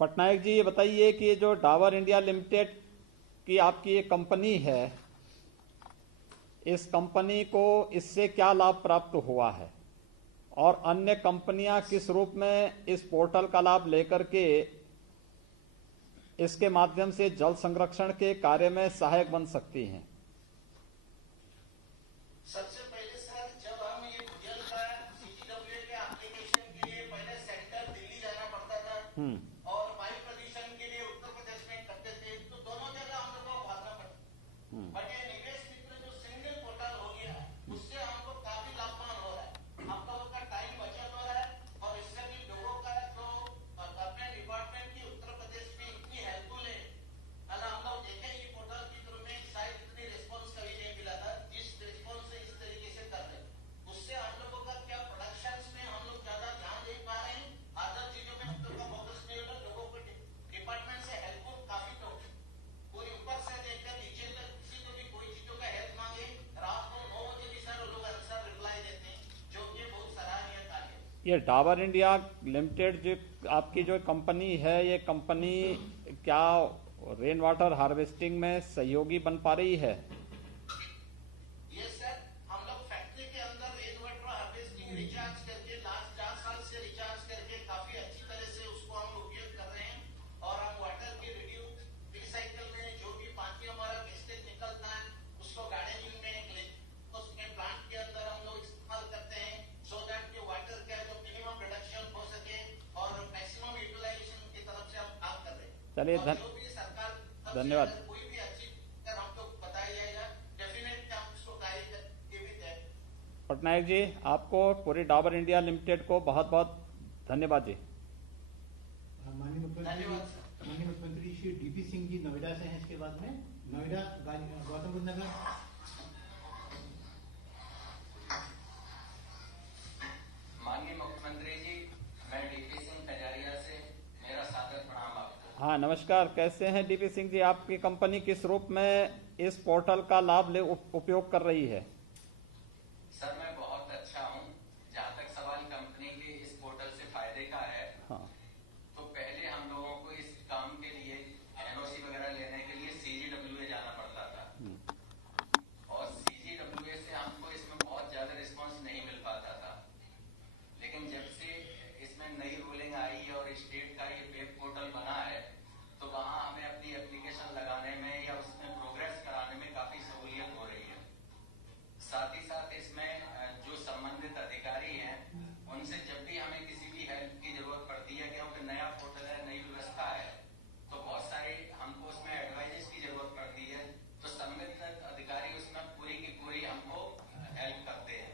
पटनायक जी, ये बताइए कि जो डाबर इंडिया लिमिटेड की आपकी एक कंपनी है, इस कंपनी को इससे क्या लाभ प्राप्त हुआ है और अन्य कंपनियां किस रूप में इस पोर्टल का लाभ लेकर के इसके माध्यम से जल संरक्षण के कार्य में सहायक बन सकती हैं? सबसे पहले और वायु प्रदूषण के लिए उत्तर प्रदेश में करते थे, तो दोनों जगह हम लोग को भागना पड़ता। बट ये निवेश मित्र जो सिंगल पोर्टल हो गया है, उससे हमको काफी लाभवान हो रहा है। हम लोगों का टाइम बचत हो रहा है और इससे भी लोगों का जो अपने डिपार्टमेंट की उत्तर प्रदेश में इतनी हेल्पफुल है ना। हम लोग देखे ये पोर्टल की तरफ में शायद इतनी रिस्पॉन्स कभी नहीं मिला था, जिस रिस्पॉन्स से इस तरीके से कर रहे हैं, उससे हम लोगों का क्या प्रोडक्शन में हम लोग ज्यादा ध्यान दे पा रहे हैं, अदर चीजों में हम लोग का फोकस नहीं हो रहा। लोगों को डिपार्टमेंट से हेल्पफुल काफी लोग पूरी ऊपर से देखकर नीचे तक किसी को भी कोई चीजों का हेल्प मांगे, रात को 9 बजे भी सर लोग आंसर रिप्लाई देते हैं, जो कि बहुत सराहनीय कार्य है। ये डाबर इंडिया लिमिटेड जो आपकी जो कंपनी है, ये कंपनी क्या रेन वाटर हार्वेस्टिंग में सहयोगी बन पा रही है? ये सर हम लोग फैक्ट्री के अंदर रेन वाटर हार्वेस्टिंग रिचार्ज करके लास्ट 4 साल से रिचार्ज करके काफी अच्छी तरह से उसको हम उपयोग कर रहे हैं। और हम वाटर की रिसाइकल में जो भी पानी हमारा वेस्टेज निकलता है उसको गार्डनिंग में उसमें प्लांट के अंदर हम लोग इस्तेमाल करते हैं, सो दैट कि वाटर का जो मिनिमम रिडक्शन हो सके और मैक्सिमम यूटिलाइजेशन की तरफ से हम काम कर रहे हैं। चलिए और जो भी सरकार धन्यवाद। कोई भी अच्छी अगर हमको बताया जाएगा, डेफिनेटली हम उसको कार्य करके भी दें। पटनायक जी, आपको पूरी डाबर इंडिया लिमिटेड को बहुत बहुत धन्यवाद जी। माननीय मुख्यमंत्री श्री डीपी सिंह जी नोएडा से हैं। इसके बाद में नोएडा गौतम बुद्ध नगर। माननीय मुख्यमंत्री जी, मैं डीपी सिंह कजारिया से, मेरा सादर प्रणाम आपको। हाँ नमस्कार, कैसे हैं डीपी सिंह जी? आपकी कंपनी किस रूप में इस पोर्टल का लाभ उपयोग कर रही है? सर मैं बहुत अच्छा हूं। जहां तक सवाल कंपनी के इस पोर्टल से फायदे का है, हाँ तो पहले हम लोगों को इस काम के लिए एनओसी वगैरह लेने के लिए सीजीडब्ल्यूए जाना पड़ता था, और सीजीडब्ल्यूए से हमको इसमें बहुत ज्यादा रिस्पांस नहीं मिल पाता था। लेकिन जब से इसमें नई रूलिंग आई है और स्टेट का ये वेब पोर्टल बना है, तो वहां हमें अपनी एप्लीकेशन लगाने में या उसमें प्रोग्रेस कराने में काफी सहूलियत हो रही है। साथ ही साथ इसमें जो संबंधित अधिकारी हैं, उनसे जब भी हमें किसी भी हेल्प की जरूरत पड़ती है, क्योंकि नया पोर्टल है, नई व्यवस्था है, तो बहुत सारी हमको उसमें एडवाइजेस की जरूरत पड़ती है, तो संबंधित अधिकारी उसमें पूरी की पूरी हमको हेल्प करते हैं।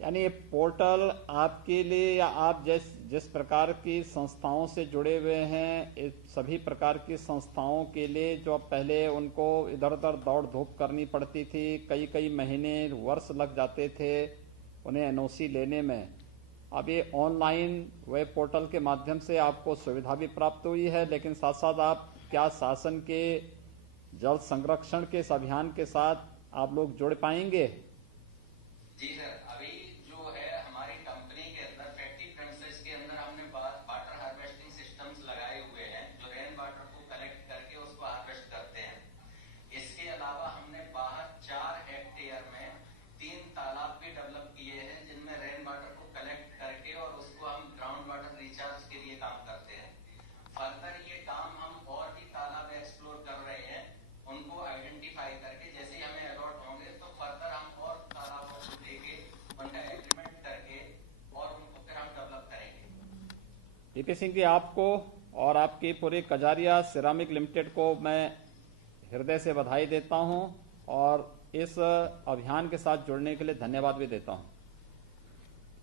यानी ये पोर्टल आपके लिए या आप जिस प्रकार की संस्थाओं से जुड़े हुए हैं, इस सभी प्रकार की संस्थाओं के लिए जो पहले उनको इधर उधर दौड़ धूप करनी पड़ती थी, कई कई महीने वर्ष लग जाते थे उन्हें एनओसी लेने में, अब ये ऑनलाइन वेब पोर्टल के माध्यम से आपको सुविधा भी प्राप्त हुई है। लेकिन साथ साथ आप क्या शासन के जल संरक्षण के इस अभियान के साथ आप लोग जुड़ पाएंगे? जी सर, अभी जो है हमारी कंपनी के अंदर फैक्ट्री प्रेमिसेस के अंदर हमने वाटर हार्वेस्टिंग सिस्टम्स लगाए हुए हैं, जो रेन वाटर को कलेक्ट करके उसको हार्वेस्ट करते हैं। इसके अलावा हमने बाहर 4 हेक्टेयर में 3 तालाब भी डेवलप किए हैं, जिनमें रेन वाटर को कलेक्ट करके और उसको हम ग्राउंड वाटर रिचार्ज के लिए काम करते हैं। फर्दर ये काम हम और भी तालाब एक्सप्लोर कर रहे हैं, उनको आइडेंटिफाई करके जैसे ही हमें अलॉट होंगे तो फर्दर हम और तालाबों को लेके उनका एग्रीमेंट करके और उनको फिर हम डेवलप करेंगे। डीपी सिंह जी, आपको और आपकी पूरी कजारिया सिरामिक लिमिटेड को मैं हृदय से बधाई देता हूं और इस अभियान के साथ जुड़ने के लिए धन्यवाद भी देता हूं।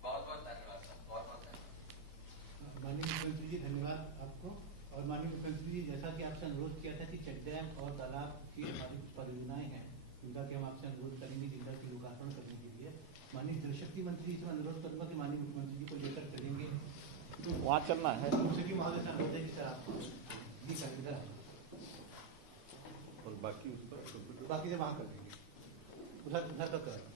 बहुत बहुत धन्यवाद सर, बहुत बहुत धन्यवाद। माननीय मुख्यमंत्री जी धन्यवाद आपको। और माननीय मुख्यमंत्री जी, जैसा कि आपसे अनुरोध किया था कि चेक डैम और तालाब की हमारी कुछ परियोजनाएं हैं, उनका कि हम आपसे अनुरोध करेंगे जिनका की लोकार्पण करने के लिए। माननीय जल शक्ति मंत्री जी से अनुरोध करूंगा कि माननीय मुख्यमंत्री जी को लेकर चलेंगे। वहाँ चलना है। मुझसे महोदय से अनुरोध है कि सर आप जी सर इधर और बाकी उस पर बाकी से वहाँ कर देंगे, उधर उधर तक करें।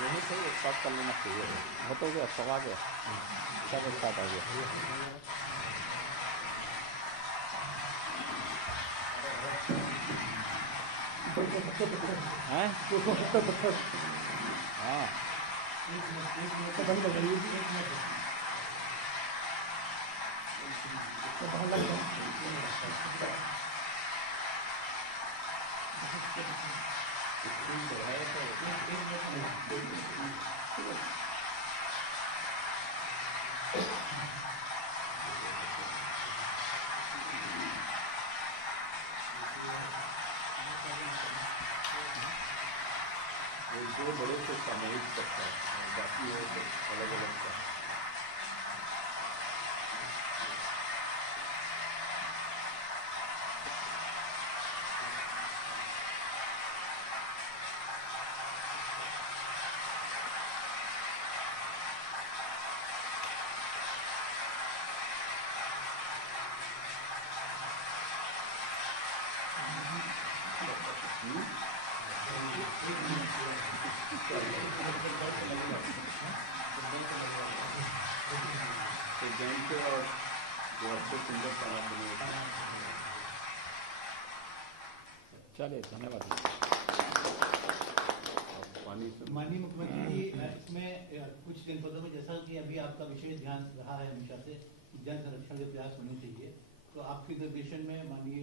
यही सही स्टार्ट कर लेना चाहिए। हो तो गया, सब आ गया, सब स्टार्ट आ गया। हैं? हाँ, बंद हो गई वो दो बड़े से सामूहिक सकता है, बाकी वो अलग अलग का। तो जैन के और जो अच्छे सुंदर तालाब बने होते हैं। चलिए धन्यवाद। पानी से माननीय मुख्यमंत्री जी, इसमें कुछ जनपदों में जैसा कि अभी आपका विशेष ध्यान रहा है हमेशा से जल संरक्षण के प्रयास होने चाहिए, तो आपके निर्देशन में माननीय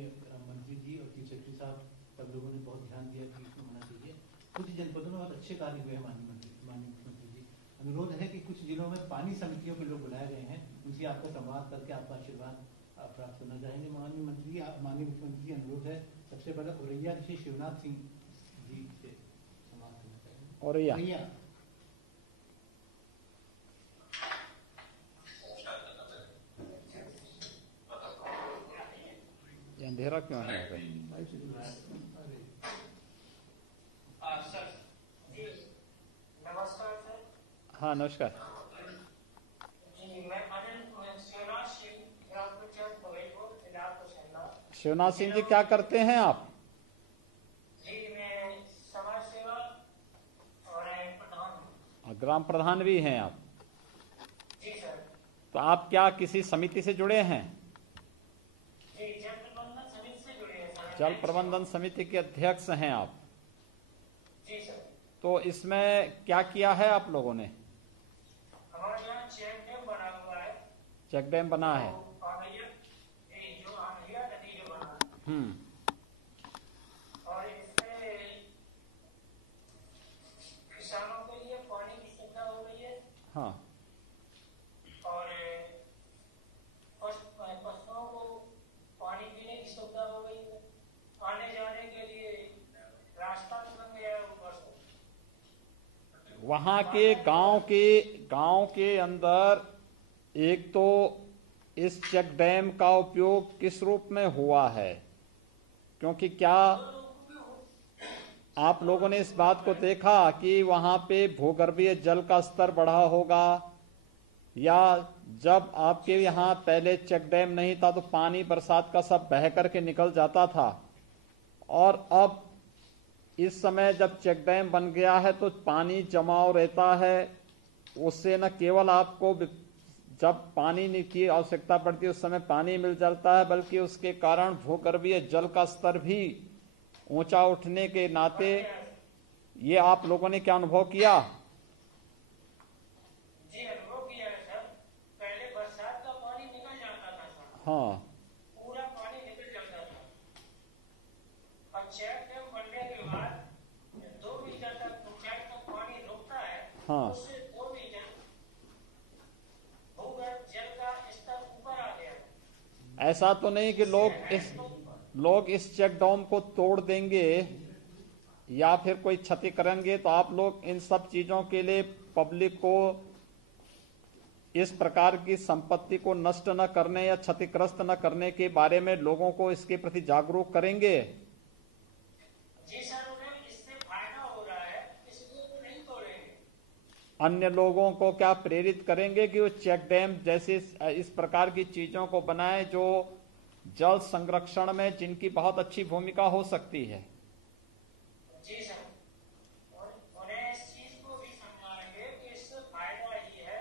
मंत्री जी और चीफ सेक्रेटरी साहब सब लोगों ने बहुत ध्यान दिया कि इसमें होना चाहिए। कुछ जनपदों में बहुत अच्छे कार्य हुए हैं माननीय मुख्यमंत्री जी। अनुरोध है कि कुछ जिलों में पानी समितियों के लोग बुलाए गए हैं, उनसे आपका संवाद करके आपका आशीर्वाद प्राप्त करना चाहेंगे। माननीय मंत्री जी, माननीय मुख्यमंत्री जी, अनुरोध है सबसे पहले औरैया श्री शिवनाथ सिंह जी से संवाद करना चाहेंगे। औरैया, ये अंधेरा क्यों है यहाँ पे? नमस्कार सर। हाँ नमस्कार। जी, मैं अनिल शिवनाथ सिंह, ग्राम पंचायत बघेलपुर, जिला होशंगाबाद। शिवनाथ सिंह जी क्या करते हैं आप? जी, मैं समाज सेवा और प्रधान हूँ। ग्राम प्रधान भी हैं आप? जी सर। तो आप क्या किसी समिति से जुड़े हैं? जी, जल प्रबंधन समिति से जुड़े हैं सर। जल प्रबंधन समिति के अध्यक्ष हैं आप? जी सर। तो इसमें क्या किया है आप लोगों ने? हमारे यहाँ चेक डैम बना हुआ है। चेक डैम बना है? जो आनैया नदी में बना है। और इससे किसानों के लिए पानी की सुविधा हो गई है। हाँ। और पशुओं को पानी पीने की सुविधा हो गई है। आने जाने के लिए रास्ता भी बन गया है ऊपर से। वहाँ के गांव के अंदर एक तो इस चेक डैम का उपयोग किस रूप में हुआ है? क्योंकि क्या आप लोगों ने इस बात को देखा कि वहाँ पे भूगर्भीय जल का स्तर बढ़ा होगा, या जब आपके यहाँ पहले चेक डैम नहीं था तो पानी बरसात का सब बह करके निकल जाता था, और अब इस समय जब चेक डैम बन गया है तो पानी जमाव रहता है, उससे न केवल आपको जब पानी की आवश्यकता पड़ती है उस समय पानी मिल जाता है, बल्कि उसके कारण भूगर्भीय जल का स्तर भी ऊंचा उठने के नाते ये आप लोगों ने क्या अनुभव किया? जी, अनुभव किया है सर। पहले बरसात का पानी निकल जाता था सर। हाँ। पूरा पानी निकल जाता था। अब चेक डैम बनने के बाद 2 मीटर तक ऊंचाई तक पानी रुकता है। हाँ। उससे 2 मीटर भूगर्भ जल का स्तर ऊपर आ गया। ऐसा तो नहीं कि लोग इस चेक डैम को तोड़ देंगे या फिर कोई क्षति करेंगे, तो आप लोग इन सब चीजों के लिए पब्लिक को इस प्रकार की संपत्ति को नष्ट न करने या क्षतिग्रस्त न करने के बारे में लोगों को इसके प्रति जागरूक करेंगे? जी सर, उन्हें इससे फायदा हो रहा है, इसलिए वो नहीं तोड़ेंगे। अन्य लोगों को क्या प्रेरित करेंगे कि वो चेक डैम जैसे इस प्रकार की चीजों को बनाए जो जल संरक्षण में जिनकी बहुत अच्छी भूमिका हो सकती है? जी सर, उन्हें इस चीज को भी समझाएंगे कि इससे फायदा ही है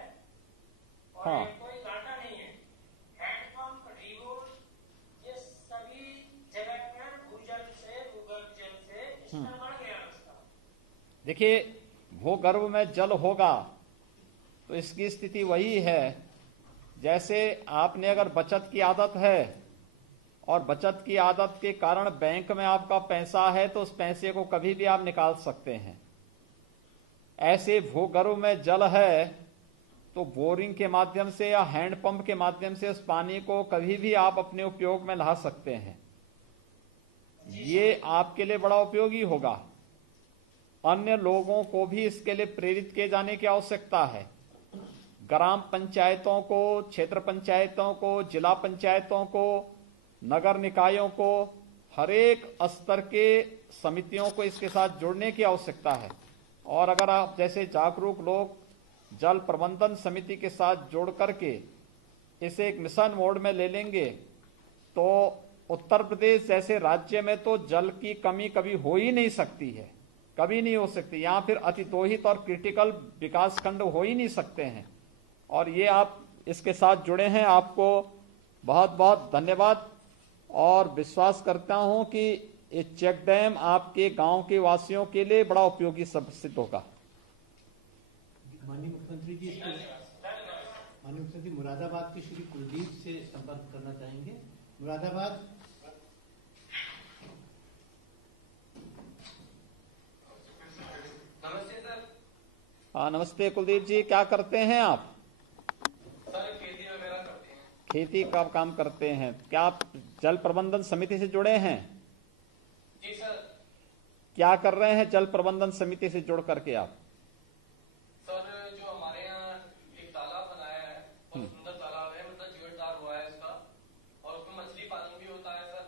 और हाँ। कोई घाटा नहीं है। हैंडपंप, रिवोल, ये सभी जगह पर भूजल से, भूगर्भ जल से देखिए, भूगर्भ में जल होगा तो इसकी स्थिति वही है जैसे आपने अगर बचत की आदत है और बचत की आदत के कारण बैंक में आपका पैसा है तो उस पैसे को कभी भी आप निकाल सकते हैं। ऐसे भूगर्भ में जल है तो बोरिंग के माध्यम से या हैंडपंप के माध्यम से उस पानी को कभी भी आप अपने उपयोग में ला सकते हैं। ये आपके लिए बड़ा उपयोगी होगा। अन्य लोगों को भी इसके लिए प्रेरित किए जाने की आवश्यकता है। ग्राम पंचायतों को, क्षेत्र पंचायतों को, जिला पंचायतों को, नगर निकायों को, हर एक स्तर के समितियों को इसके साथ जोड़ने की आवश्यकता है। और अगर आप जैसे जागरूक लोग जल प्रबंधन समिति के साथ जोड़ करके इसे एक मिशन मोड में ले लेंगे तो उत्तर प्रदेश जैसे राज्य में तो जल की कमी कभी हो ही नहीं सकती है, कभी नहीं हो सकती। यहां फिर अतिदोहित और क्रिटिकल विकास खंड हो ही नहीं सकते हैं। और ये आप इसके साथ जुड़े हैं, आपको बहुत बहुत धन्यवाद। और विश्वास करता हूं कि ये चेक डैम आपके गांव के वासियों के लिए बड़ा उपयोगी सिद्ध होगा। माननीय मुख्यमंत्री जी, माननीय मुख्यमंत्री मुरादाबाद के श्री कुलदीप से संपर्क करना चाहेंगे। मुरादाबाद। नमस्ते सर। हाँ, नमस्ते कुलदीप जी, क्या करते हैं आप? सर खेती वगैरह करते हैं। खेती का काम करते हैं। क्या आप जल प्रबंधन समिति से जुड़े हैं? जी सर। क्या कर रहे हैं जल प्रबंधन समिति से जुड़ करके आप? सर जो हमारे यहाँ एक तालाब बनाया है, बहुत सुंदर तालाब है, मतलब जीवटदार हुआ है इसका, और उसमें मछली पालन भी होता है सर।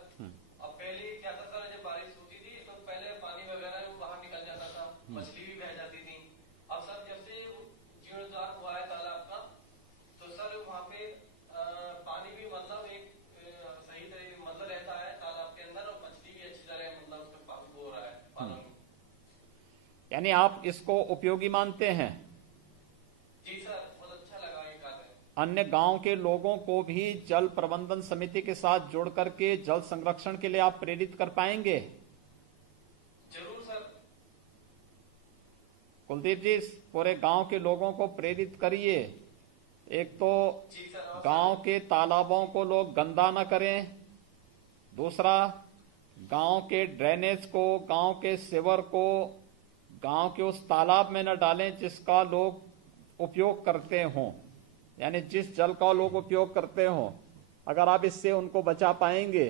अब पहले क्या था सर, जब बारिश होती थी तो पहले पानी वगैरह बाहर निकल जाता था, मछली भी बह जाती थी। अब सर जब से जीवटदार हुआ है तालाब का तो सर वहाँ पे पानी भी मतलब एक सही तरह मतलब रहता है तालाब के अंदर, और मछली भी अच्छी तरह मतलब उसका हो रहा है पालन। यानी आप इसको उपयोगी मानते हैं? जी सर, बहुत अच्छा लगा ये कार्य। अन्य गांव के लोगों को भी जल प्रबंधन समिति के साथ जोड़ करके जल संरक्षण के लिए आप प्रेरित कर पाएंगे? जरूर सर। कुलदीप जी, पूरे गांव के लोगों को प्रेरित करिए। एक तो जी सर। गांव के तालाबों को लोग गंदा न करें, दूसरा गांव के ड्रेनेज को, गांव के सीवर को गांव के उस तालाब में न डालें जिसका लोग उपयोग करते हों, यानी जिस जल का लोग उपयोग करते हों। अगर आप इससे उनको बचा पाएंगे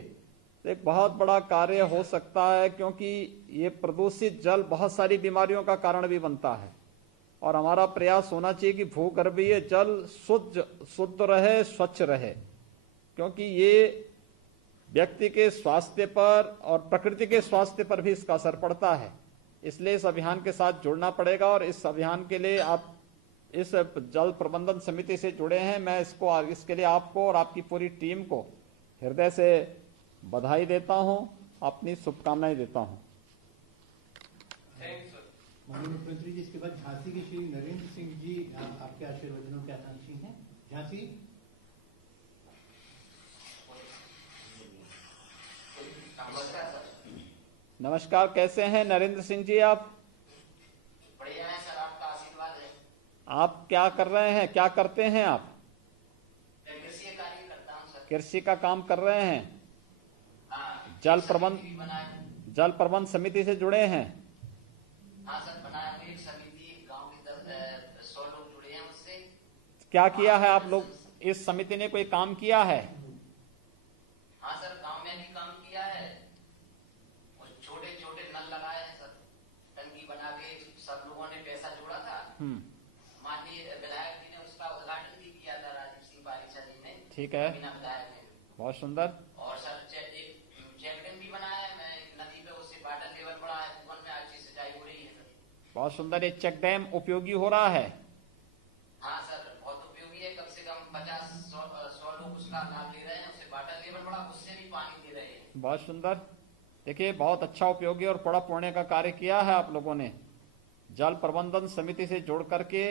तो एक बहुत बड़ा कार्य हो सकता है, क्योंकि ये प्रदूषित जल बहुत सारी बीमारियों का कारण भी बनता है। और हमारा प्रयास होना चाहिए कि भूगर्भीय जल शुद्ध रहे, स्वच्छ रहे, क्योंकि ये व्यक्ति के स्वास्थ्य पर और प्रकृति के स्वास्थ्य पर भी इसका असर पड़ता है। इसलिए इस अभियान के साथ जुड़ना पड़ेगा। और इस अभियान के लिए आप इस जल प्रबंधन समिति से जुड़े हैं, मैं इसके लिए आपको और आपकी पूरी टीम को हृदय से बधाई देता हूं, अपनी शुभकामनाएं देता हूं। माननीय मुख्यमंत्री जी, इसके बाद झांसी के श्री नरेंद्र सिंह जी आपके आशीर्वचनों के आकांक्षी हैं। झांसी। नमस्कार, कैसे हैं नरेंद्र सिंह जी आप? बढ़िया है सर, आपका आशीर्वाद है। आप क्या कर रहे हैं, क्या करते हैं आप? कृषि कार्य करता हूँ सर। कृषि का काम कर रहे हैं। जल प्रबंध समिति से जुड़े हैं? हाँ सर, बनाया हुई एक समिति, गांव के 100 लोग जुड़े हैं उससे। क्या किया है आप लोग? इस समिति ने कोई काम किया है? हाँ सर, गांव में भी काम किया है, छोटे छोटे नल लगाए हैं सर, टंकी बना के सब लोगों ने पैसा जोड़ा था। माननीय विधायक जी ने उसका उद्घाटन भी किया था, राजीव सिंह पारीचा जी ने। ठीक है, बिना विधायक ने। बहुत सुंदर। और सर चेक डैम भी बनाया है, मैं नदी पे, उससे वाटर लेवल बढ़ा है, भुवन में अच्छी सिंचाई हो रही है सर। बहुत सुंदर। ये चेक डैम उपयोगी हो रहा है? हाँ सर, बहुत उपयोगी है। कम से कम 50-100 लोग उसका लाभ ले रहे हैं, उससे वाटर लेवल बढ़ा, उससे भी पानी दे रहे हैं। बहुत सुंदर। देखिए, बहुत अच्छा उपयोगी और बड़ा पुण्य का कार्य किया है आप लोगों ने जल प्रबंधन समिति से जोड़ करके।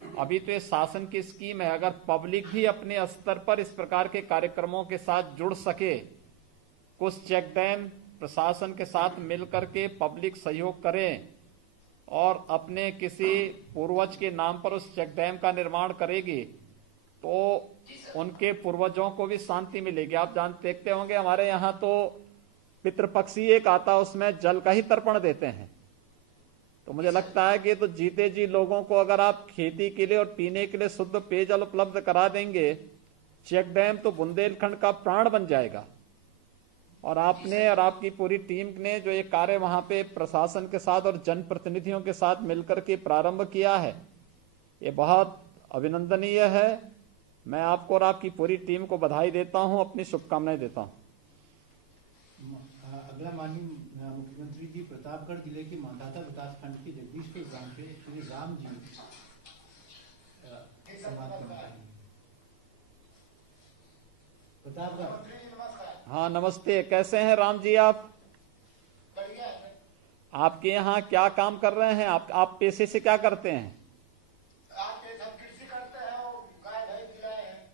अभी तो ये शासन की स्कीम है, अगर पब्लिक भी अपने स्तर पर इस प्रकार के कार्यक्रमों के साथ जुड़ सके, कुछ चेक डैम प्रशासन के साथ मिलकर के पब्लिक सहयोग करें और अपने किसी पूर्वज के नाम पर उस चेक डैम का निर्माण करेगी तो उनके पूर्वजों को भी शांति मिलेगी। आप देखते होंगे हमारे यहाँ तो पितृपक्षी एक आता, उसमें जल का ही तर्पण देते हैं। तो मुझे लगता है कि तो जीते जी लोगों को अगर आप खेती के लिए और पीने के लिए शुद्ध पेयजल उपलब्ध करा देंगे, चेक डैम तो बुंदेलखंड का प्राण बन जाएगा। और आपने और आपकी पूरी टीम ने जो ये कार्य वहां पे प्रशासन के साथ और जनप्रतिनिधियों के साथ मिलकर के प्रारंभ किया है, ये बहुत अभिनंदनीय है। मैं आपको और आपकी पूरी टीम को बधाई देता हूं, अपनी शुभकामनाएं देता हूं। अगला माननीय मुख्यमंत्री जी, प्रतापगढ़ जिले के मांधाता विकास खंड के जगदीशपुर ग्राम के श्री राम जी प्रतापगढ़। हाँ नमस्ते, कैसे हैं राम जी आप? आपके यहाँ क्या काम कर रहे हैं? आप पेशे से क्या करते हैं?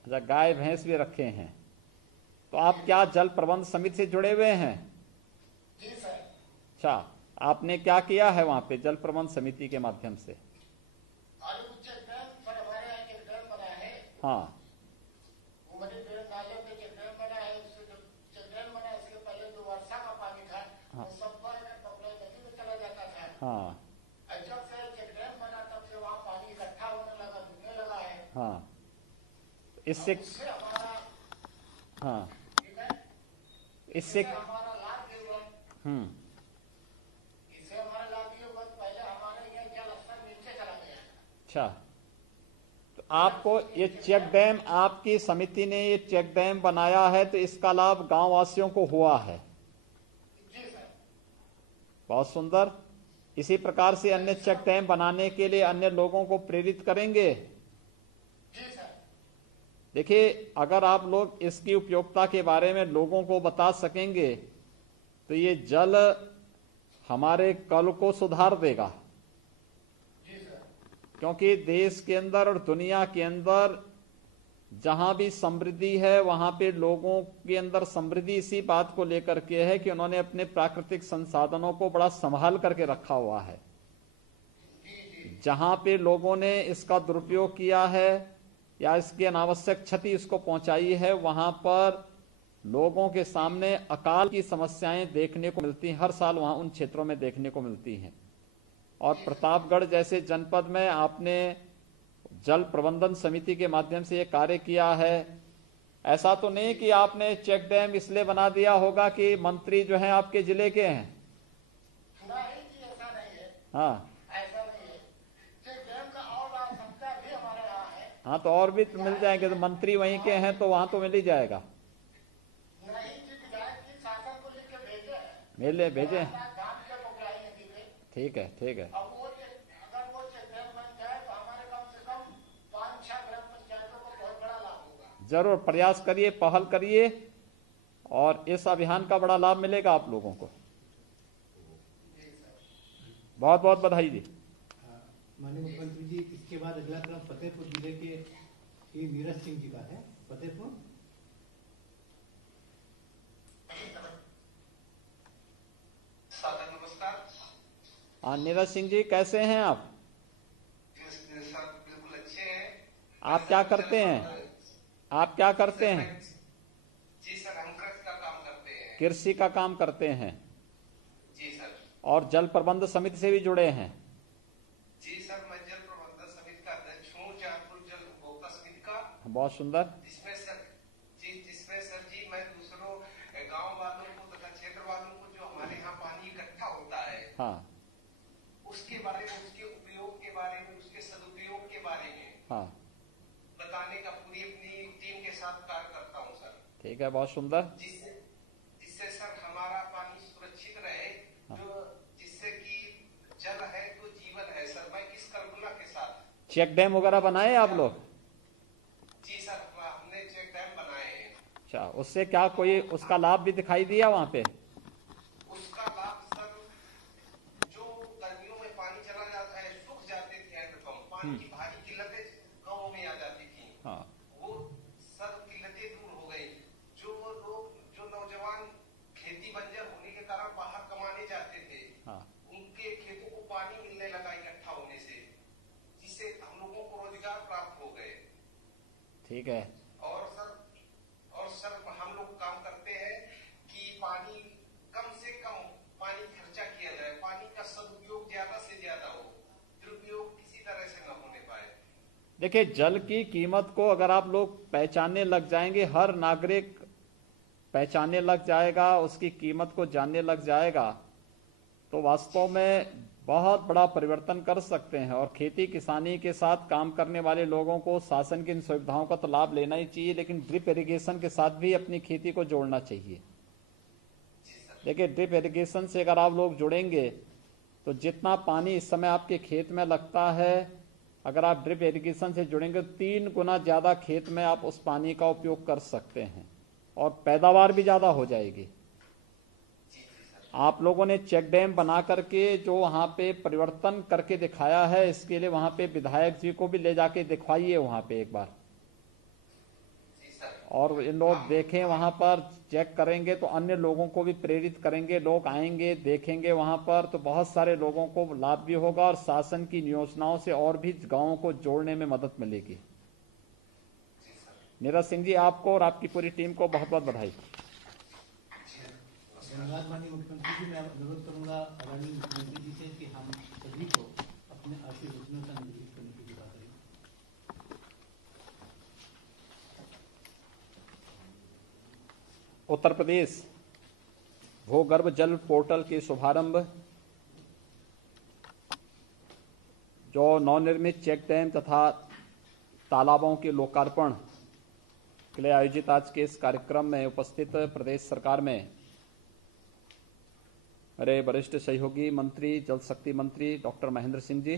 अच्छा, गाय भैंस भी रखे हैं। तो आप क्या जल प्रबंध समिति से जुड़े हुए हैं? जी सर। अच्छा, आपने क्या किया है वहां पे जल प्रबंध समिति के माध्यम से? हाँ हाँ हाँ, इससे हाँ इससे इससे हमारा लाभ ये हुआ पहले हमारे यहाँ जल स्तर नीचे चला गया। अच्छा, तो आपको ये चेक डैम, आपकी समिति ने ये चेक डैम बनाया है तो इसका लाभ गांव वासियों को हुआ है? जी सर। बहुत सुंदर। इसी प्रकार से अन्य चेक डैम बनाने के लिए अन्य लोगों को प्रेरित करेंगे? जी सर। देखिए, अगर आप लोग इसकी उपयोगिता के बारे में लोगों को बता सकेंगे तो ये जल हमारे कल को सुधार देगा। जी सर। क्योंकि देश के अंदर और दुनिया के अंदर जहां भी समृद्धि है वहां पे लोगों के अंदर समृद्धि इसी बात को लेकर के है कि उन्होंने अपने प्राकृतिक संसाधनों को बड़ा संभाल करके रखा हुआ है। जहां पे लोगों ने इसका दुरुपयोग किया है या इसकी अनावश्यक क्षति इसको पहुंचाई है, वहां पर लोगों के सामने अकाल की समस्याएं देखने को मिलती हैं। हर साल वहां उन क्षेत्रों में देखने को मिलती हैं। और प्रतापगढ़ जैसे जनपद में आपने जल प्रबंधन समिति के माध्यम से ये कार्य किया है। ऐसा तो नहीं कि आपने चेक डैम इसलिए बना दिया होगा कि मंत्री जो हैं आपके जिले के हैं? नहीं जी, ऐसा नहीं है। हाँ, ऐसा नहीं है। चेक डैम का और आवश्यकता भी हमारे यहाँ है। हाँ, तो और भी तो मिल जाएंगे। तो मंत्री वहीं के हैं तो वहां तो मिल ही जाएगा। नहीं जी, विधायक जी शासन को लिख के भेजे हैं। मेले भेजे? धाम के मोगलाई नदी पे। ठीक है, ठीक है। अब अगर वो चेक डैम बन जाए तो हमारे कम से कम 5-6 ग्राम पंचायतों को बहुत बड़ा लाभ होगा। जरूर प्रयास करिए, पहल करिए और इस अभियान का बड़ा लाभ मिलेगा आप लोगों को। बहुत बहुत बधाई जी। माननीय मुख्यमंत्री जी, इसके बाद अगला क्रम फतेहपुर जिले के श्री नीरज सिंह जी का है। फतेहपुर। नमस्कार। हाँ नीरज सिंह जी, कैसे हैं आप? सर बिल्कुल अच्छे हैं। आप क्या करते हैं? आप क्या करते हैं? जी सर, हम कृषि का काम करते हैं। कृषि का काम करते हैं? जी सर। और जल प्रबंध समिति से भी जुड़े हैं? जी सर, मैं जल प्रबंधन समिति का अध्यक्ष हूँ, जयपुर जल उपभोक्ता समिति का। बहुत सुंदर। जिसमें सर जी मैं दूसरों गांव वालों को तथा क्षेत्र वालों को जो हमारे यहाँ पानी इकट्ठा होता है, हाँ, उसके बारे में, उसके उपयोग के बारे में, उसके सदुपयोग के बारे में हाँ, बताने का पूरी अपनी टीम के साथ कार्य करता हूँ सर। ठीक है, बहुत सुंदर। जिससे सर हमारा पानी सुरक्षित रहे, जो जिससे कि जल है तो जीवन है सर। मैं किस कल्पना के साथ चेक डैम वगैरह बनाए आप लोग? जी सर, हमने चेक डैम बनाए हैं। अच्छा, उससे क्या कोई उसका लाभ भी दिखाई दिया वहां पे? उसका लाभ सर, जो गर्मियों में पानी चला जाता है, सूख जाते थे हैंडपंप, पानी की भारी किल्लतें गाँव में आ जाती थी। हाँ, वो सब किल्लतें दूर हो गई। जो लोग, जो नौजवान खेती बंजर होने के कारण बाहर कमाने जाते थे, हाँ, उनके खेतों को पानी मिलने लगा ठीक है। और सर हम लोग काम करते हैं कि पानी कम से कम पानी खर्चा किया जाए, पानी का सदुपयोग ज्यादा से ज्यादा हो, दुरुपयोग किसी तरह से न होने पाए। देखिए, जल की कीमत को अगर आप लोग पहचानने लग जाएंगे, हर नागरिक पहचानने लग जाएगा, उसकी कीमत को जानने लग जाएगा, तो वास्तव में बहुत बड़ा परिवर्तन कर सकते हैं। और खेती किसानी के साथ काम करने वाले लोगों को शासन की इन सुविधाओं का तो लाभ लेना ही चाहिए, लेकिन ड्रिप इरिगेशन के साथ भी अपनी खेती को जोड़ना चाहिए। देखिए, ड्रिप इरिगेशन से अगर आप लोग जुड़ेंगे तो जितना पानी इस समय आपके खेत में लगता है, अगर आप ड्रिप इरिगेशन से जुड़ेंगे तो 3 गुना ज्यादा खेत में आप उस पानी का उपयोग कर सकते हैं और पैदावार भी ज्यादा हो जाएगी। आप लोगों ने चेक डैम बना करके जो वहां पे परिवर्तन करके दिखाया है, इसके लिए वहां पे विधायक जी को भी ले जाके दिखवाइए वहां पे एक बार, और इन लोग देखें, वहां पर चेक करेंगे तो अन्य लोगों को भी प्रेरित करेंगे, लोग आएंगे देखेंगे वहां पर, तो बहुत सारे लोगों को लाभ भी होगा और शासन की योजनाओं से और भी गांवों को जोड़ने में मदद मिलेगी। नीरज सिंह जी, आपको और आपकी पूरी टीम को बहुत बहुत बधाई। धन्यवाद माननीय मुख्यमंत्री जी। मैं अनुरोध करूंगा आदरणीय मुख्यमंत्री जी से कि हम सभी को अपने आर्थिक योजनाओं का निर्देश करने की बात करें। उत्तर प्रदेश भूगर्भ जल पोर्टल के शुभारंभ, जो नवनिर्मित चेक डैम तथा तालाबों के लोकार्पण के लिए आयोजित आज के इस कार्यक्रम में उपस्थित प्रदेश सरकार में मेरे वरिष्ठ सहयोगी मंत्री, जल शक्ति मंत्री डॉक्टर महेंद्र सिंह जी,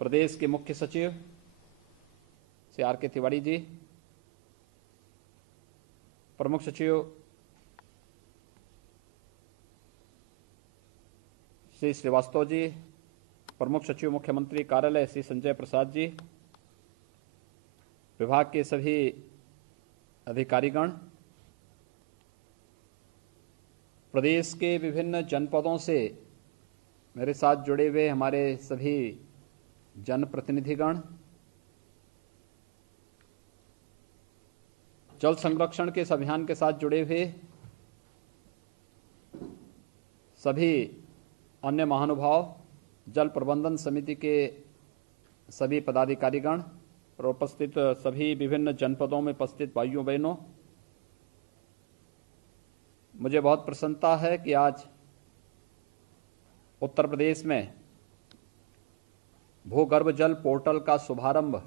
प्रदेश के मुख्य सचिव श्री आर.के. तिवारी जी, प्रमुख सचिव श्री श्रीवास्तव जी, प्रमुख सचिव मुख्यमंत्री कार्यालय श्री संजय प्रसाद जी, विभाग के सभी अधिकारीगण, प्रदेश के विभिन्न जनपदों से मेरे साथ जुड़े हुए हमारे सभी जनप्रतिनिधिगण, जल संरक्षण के इस अभियान के साथ जुड़े हुए सभी अन्य महानुभाव, जल प्रबंधन समिति के सभी पदाधिकारीगण और उपस्थित सभी विभिन्न जनपदों में उपस्थित भाइयों बहनों, मुझे बहुत प्रसन्नता है कि आज उत्तर प्रदेश में भूगर्भ जल पोर्टल का शुभारंभ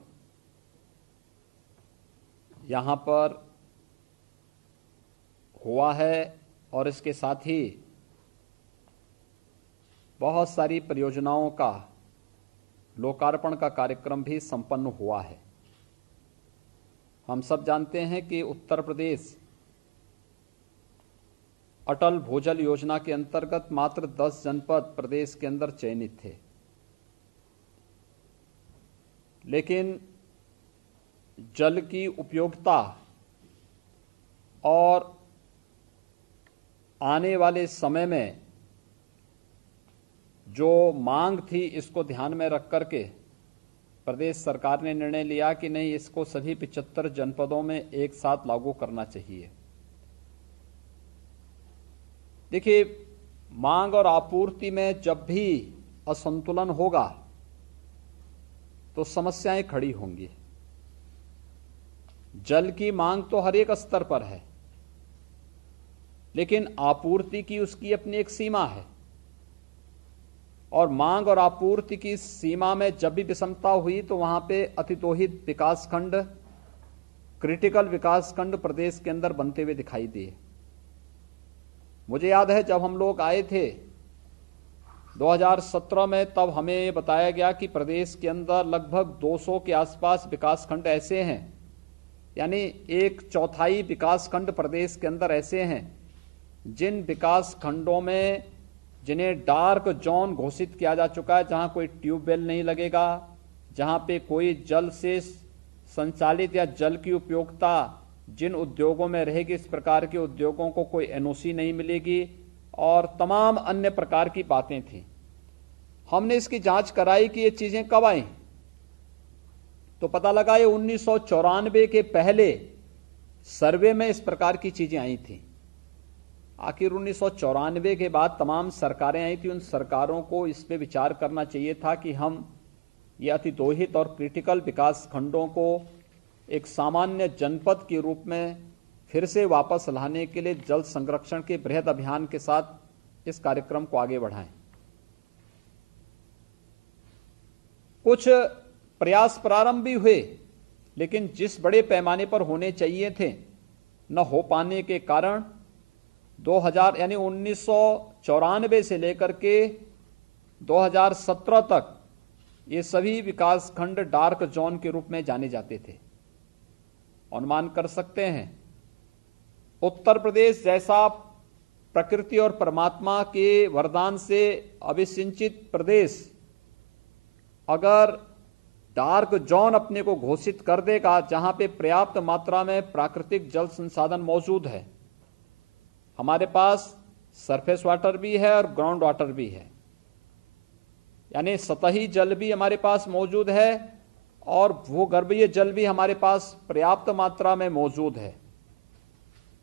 यहां पर हुआ है और इसके साथ ही बहुत सारी परियोजनाओं का लोकार्पण का कार्यक्रम भी संपन्न हुआ है। हम सब जानते हैं कि उत्तर प्रदेश अटल भूजल योजना के अंतर्गत मात्र 10 जनपद प्रदेश के अंदर चयनित थे, लेकिन जल की उपयोगिता और आने वाले समय में जो मांग थी, इसको ध्यान में रख करके प्रदेश सरकार ने निर्णय लिया कि नहीं, इसको सभी 75 जनपदों में एक साथ लागू करना चाहिए। देखिए, मांग और आपूर्ति में जब भी असंतुलन होगा तो समस्याएं खड़ी होंगी। जल की मांग तो हर एक स्तर पर है, लेकिन आपूर्ति की उसकी अपनी एक सीमा है, और मांग और आपूर्ति की सीमा में जब भी विषमता हुई तो वहां पे अतिदोहित विकासखंड, क्रिटिकल विकासखंड प्रदेश के अंदर बनते हुए दिखाई दिए। मुझे याद है जब हम लोग आए थे 2017 में, तब हमें ये बताया गया कि प्रदेश के अंदर लगभग 200 के आसपास विकासखंड ऐसे हैं, यानी 1/4 विकासखंड प्रदेश के अंदर ऐसे हैं जिन विकासखंडों में जिन्हें डार्क जोन घोषित किया जा चुका है, जहां कोई ट्यूबवेल नहीं लगेगा, जहां पे कोई जल से संचालित या जल की उपयोगिता जिन उद्योगों में रहेगी, इस प्रकार के उद्योगों को कोई एनओसी नहीं मिलेगी, और तमाम अन्य प्रकार की बातें थी। हमने इसकी जांच कराई कि ये चीजें कब आई। तो पता लगा ये 1994 के पहले सर्वे में इस प्रकार की चीजें आई थी। आखिर 1994 के बाद तमाम सरकारें आई थी, उन सरकारों को इस पे विचार करना चाहिए था कि हम ये अतिदोहित और क्रिटिकल विकास खंडों को एक सामान्य जनपद के रूप में फिर से वापस लाने के लिए जल संरक्षण के बृहद अभियान के साथ इस कार्यक्रम को आगे बढ़ाएं। कुछ प्रयास प्रारंभ भी हुए, लेकिन जिस बड़े पैमाने पर होने चाहिए थे न हो पाने के कारण 2000 यानी 1994 से लेकर के 2017 तक ये सभी विकास खंड डार्क जोन के रूप में जाने जाते थे। अनुमान कर सकते हैं उत्तर प्रदेश जैसा प्रकृति और परमात्मा के वरदान से अभिसिंचित प्रदेश अगर डार्क जोन अपने को घोषित कर देगा, जहां पे पर्याप्त मात्रा में प्राकृतिक जल संसाधन मौजूद है, हमारे पास सरफेस वाटर भी है और ग्राउंड वाटर भी है, यानी सतही जल भी हमारे पास मौजूद है और भूगर्भीय जल भी हमारे पास पर्याप्त मात्रा में मौजूद है।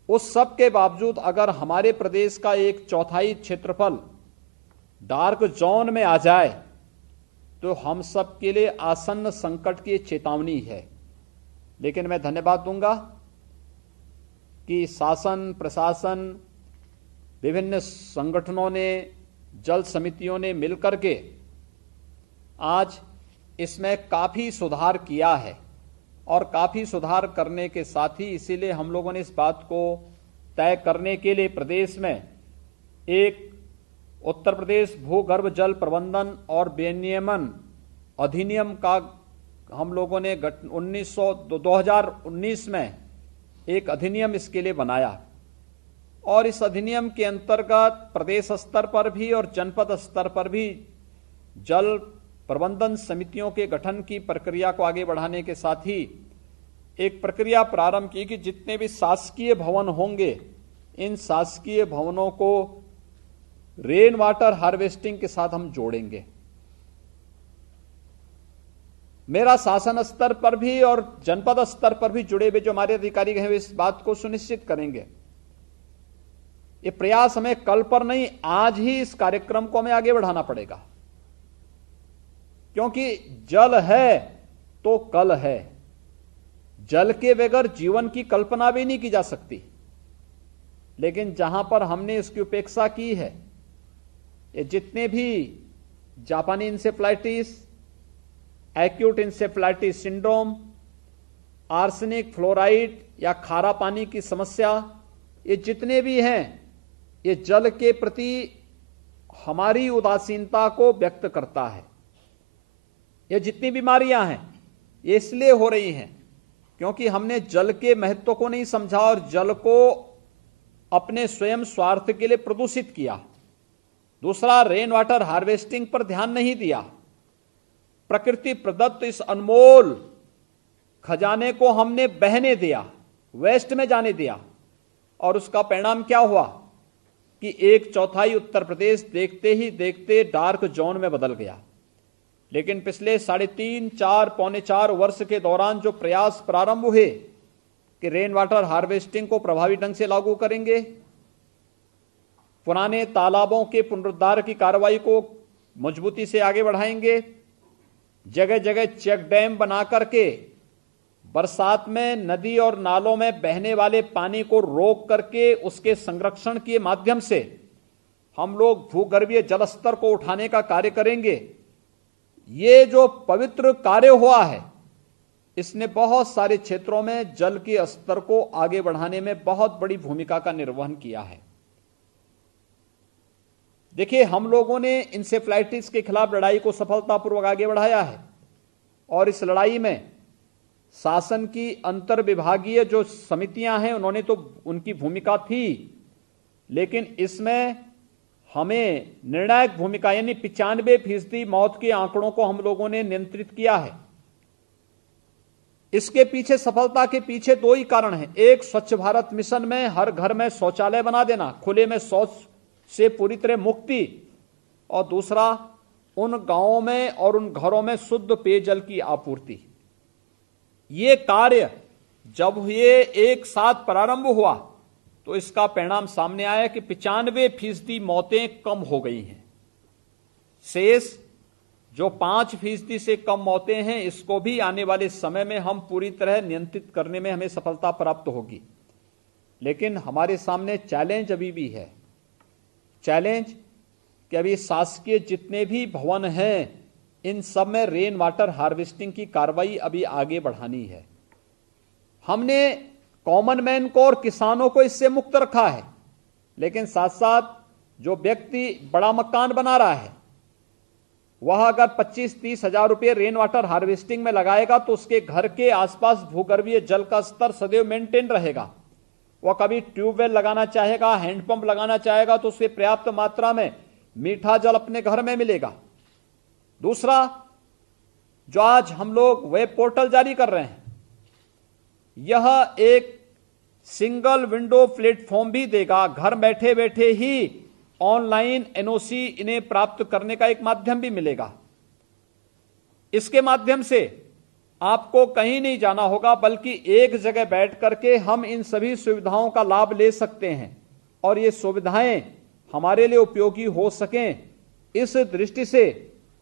उस सब के बावजूद अगर हमारे प्रदेश का 1/4 क्षेत्रफल डार्क जोन में आ जाए तो हम सब के लिए आसन्न संकट की चेतावनी है। लेकिन मैं धन्यवाद दूंगा कि शासन, प्रशासन, विभिन्न संगठनों ने, जल समितियों ने मिलकर के आज इसमें काफी सुधार किया है और काफी सुधार करने के साथ ही इसीलिए हम लोगों ने इस बात को तय करने के लिए प्रदेश में एक उत्तर प्रदेश भूगर्भ जल प्रबंधन और विनियमन अधिनियम का हम लोगों ने 2019 में एक अधिनियम इसके लिए बनाया और इस अधिनियम के अंतर्गत प्रदेश स्तर पर भी और जनपद स्तर पर भी जल प्रबंधन समितियों के गठन की प्रक्रिया को आगे बढ़ाने के साथ ही एक प्रक्रिया प्रारंभ की कि जितने भी शासकीय भवन होंगे, इन शासकीय भवनों को रेन वाटर हार्वेस्टिंग के साथ हम जोड़ेंगे। मेरा शासन स्तर पर भी और जनपद स्तर पर भी जुड़े हुए जो हमारे अधिकारी हैं, वे इस बात को सुनिश्चित करेंगे। ये प्रयास हमें कल पर नहीं, आज ही इस कार्यक्रम को हमें आगे बढ़ाना पड़ेगा, क्योंकि जल है तो कल है। जल के बगैर जीवन की कल्पना भी नहीं की जा सकती। लेकिन जहां पर हमने इसकी उपेक्षा की है, ये जितने भी जापानी encephalitis, acute encephalitis syndrome, arsenic fluoride या खारा पानी की समस्या, ये जितने भी हैं, ये जल के प्रति हमारी उदासीनता को व्यक्त करता है। ये जितनी बीमारियां हैं, ये इसलिए हो रही हैं क्योंकि हमने जल के महत्व को नहीं समझा और जल को अपने स्वयं स्वार्थ के लिए प्रदूषित किया। दूसरा, रेन वाटर हार्वेस्टिंग पर ध्यान नहीं दिया। प्रकृति प्रदत्त इस अनमोल खजाने को हमने बहने दिया, वेस्ट में जाने दिया और उसका परिणाम क्या हुआ कि 1/4 उत्तर प्रदेश देखते ही देखते डार्क जोन में बदल गया। लेकिन पिछले 3.5, 4, पौने 4 वर्ष के दौरान जो प्रयास प्रारंभ हुए कि रेन वाटर हार्वेस्टिंग को प्रभावी ढंग से लागू करेंगे, पुराने तालाबों के पुनरुद्धार की कार्रवाई को मजबूती से आगे बढ़ाएंगे, जगह जगह चेक डैम बना करके बरसात में नदी और नालों में बहने वाले पानी को रोक करके उसके संरक्षण के माध्यम से हम लोग भूगर्भीय जल स्तर को उठाने का कार्य करेंगे। ये जो पवित्र कार्य हुआ है, इसने बहुत सारे क्षेत्रों में जल के स्तर को आगे बढ़ाने में बहुत बड़ी भूमिका का निर्वहन किया है। देखिए, हम लोगों ने इंसेफ्लाइटिस के खिलाफ लड़ाई को सफलतापूर्वक आगे बढ़ाया है और इस लड़ाई में शासन की अंतर विभागीय जो समितियां हैं, उन्होंने तो उनकी भूमिका थी, लेकिन इसमें हमें निर्णायक भूमिका यानी 95% मौत के आंकड़ों को हम लोगों ने नियंत्रित किया है। इसके पीछे, सफलता के पीछे 2 ही कारण हैं। एक, स्वच्छ भारत मिशन में हर घर में शौचालय बना देना, खुले में शौच से पूरी तरह मुक्ति, और दूसरा, उन गांवों में और उन घरों में शुद्ध पेयजल की आपूर्ति। ये कार्य जब ये एक साथ प्रारंभ हुआ तो इसका परिणाम सामने आया कि 95% मौतें कम हो गई हैं। शेष जो 5% से कम मौतें हैं, इसको भी आने वाले समय में हम पूरी तरह नियंत्रित करने में हमें सफलता प्राप्त होगी। लेकिन हमारे सामने चैलेंज अभी भी है। चैलेंज कि अभी शासकीय जितने भी भवन हैं, इन सब में रेन वाटर हार्वेस्टिंग की कार्रवाई अभी आगे बढ़ानी है। हमने कॉमन मैन को और किसानों को इससे मुक्त रखा है, लेकिन साथ साथ जो व्यक्ति बड़ा मकान बना रहा है वह अगर 25-30 हजार रुपये रेन वाटर हार्वेस्टिंग में लगाएगा तो उसके घर के आसपास भूगर्भीय जल का स्तर सदैव मेंटेन रहेगा। वह कभी ट्यूबवेल लगाना चाहेगा, हैंडपंप लगाना चाहेगा तो उसे पर्याप्त मात्रा में मीठा जल अपने घर में मिलेगा। दूसरा, जो आज हम लोग वेब पोर्टल जारी कर रहे हैं, यह एक सिंगल विंडो प्लेटफॉर्म भी देगा। घर बैठे बैठे ही ऑनलाइन एनओसी इन्हें प्राप्त करने का एक माध्यम भी मिलेगा। इसके माध्यम से आपको कहीं नहीं जाना होगा, बल्कि एक जगह बैठ करके हम इन सभी सुविधाओं का लाभ ले सकते हैं और ये सुविधाएं हमारे लिए उपयोगी हो सकें, इस दृष्टि से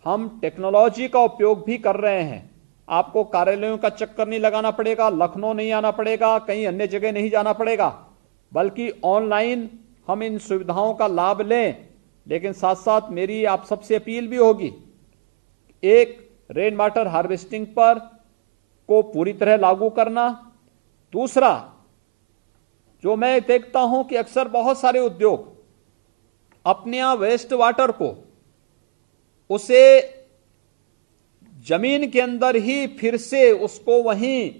हम टेक्नोलॉजी का उपयोग भी कर रहे हैं। आपको कार्यालयों का चक्कर नहीं लगाना पड़ेगा, लखनऊ नहीं आना पड़ेगा, कहीं अन्य जगह नहीं जाना पड़ेगा, बल्कि ऑनलाइन हम इन सुविधाओं का लाभ लें। लेकिन साथ साथ मेरी आप सबसे अपील भी होगी, एक रेन वाटर हार्वेस्टिंग पर को पूरी तरह लागू करना। दूसरा, जो मैं देखता हूं कि अक्सर बहुत सारे उद्योग अपने यहां वेस्ट वाटर को उसे जमीन के अंदर ही फिर से उसको वहीं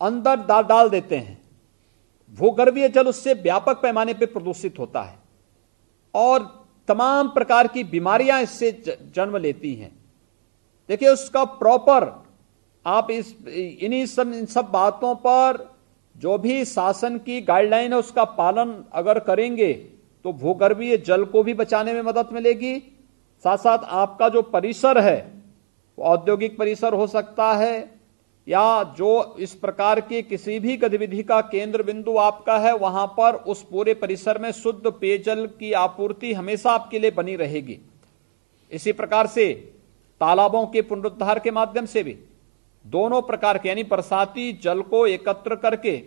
अंदर डाल देते हैं। भूगर्भीय जल उससे व्यापक पैमाने पर प्रदूषित होता है और तमाम प्रकार की बीमारियां इससे जन्म लेती हैं। देखिए, उसका प्रॉपर आप इन सब बातों पर जो भी शासन की गाइडलाइन है उसका पालन अगर करेंगे तो भूगर्भीय जल को भी बचाने में मदद मिलेगी। साथ साथ आपका जो परिसर है वो औद्योगिक परिसर हो सकता है या जो इस प्रकार की किसी भी गतिविधि का केंद्र बिंदु आपका है, वहां पर उस पूरे परिसर में शुद्ध पेयजल की आपूर्ति हमेशा आपके लिए बनी रहेगी। इसी प्रकार से तालाबों के पुनरुद्धार के माध्यम से भी दोनों प्रकार के यानी बरसाती जल को एकत्र करके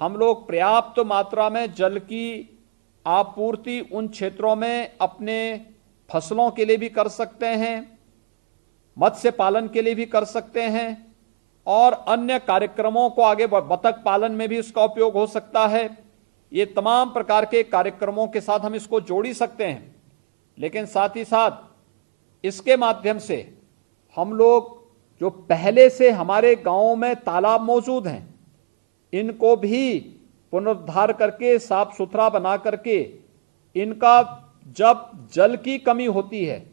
हम लोग पर्याप्त मात्रा में जल की आपूर्ति उन क्षेत्रों में अपने फसलों के लिए भी कर सकते हैं, मत्स्य पालन के लिए भी कर सकते हैं और अन्य कार्यक्रमों को आगे बतख पालन में भी उसका उपयोग हो सकता है। ये तमाम प्रकार के कार्यक्रमों के साथ हम इसको जोड़ ही सकते हैं। लेकिन साथ ही साथ इसके माध्यम से हम लोग जो पहले से हमारे गांवों में तालाब मौजूद हैं, इनको भी पुनरुद्धार करके साफ सुथरा बना करके इनका जब जल की कमी होती है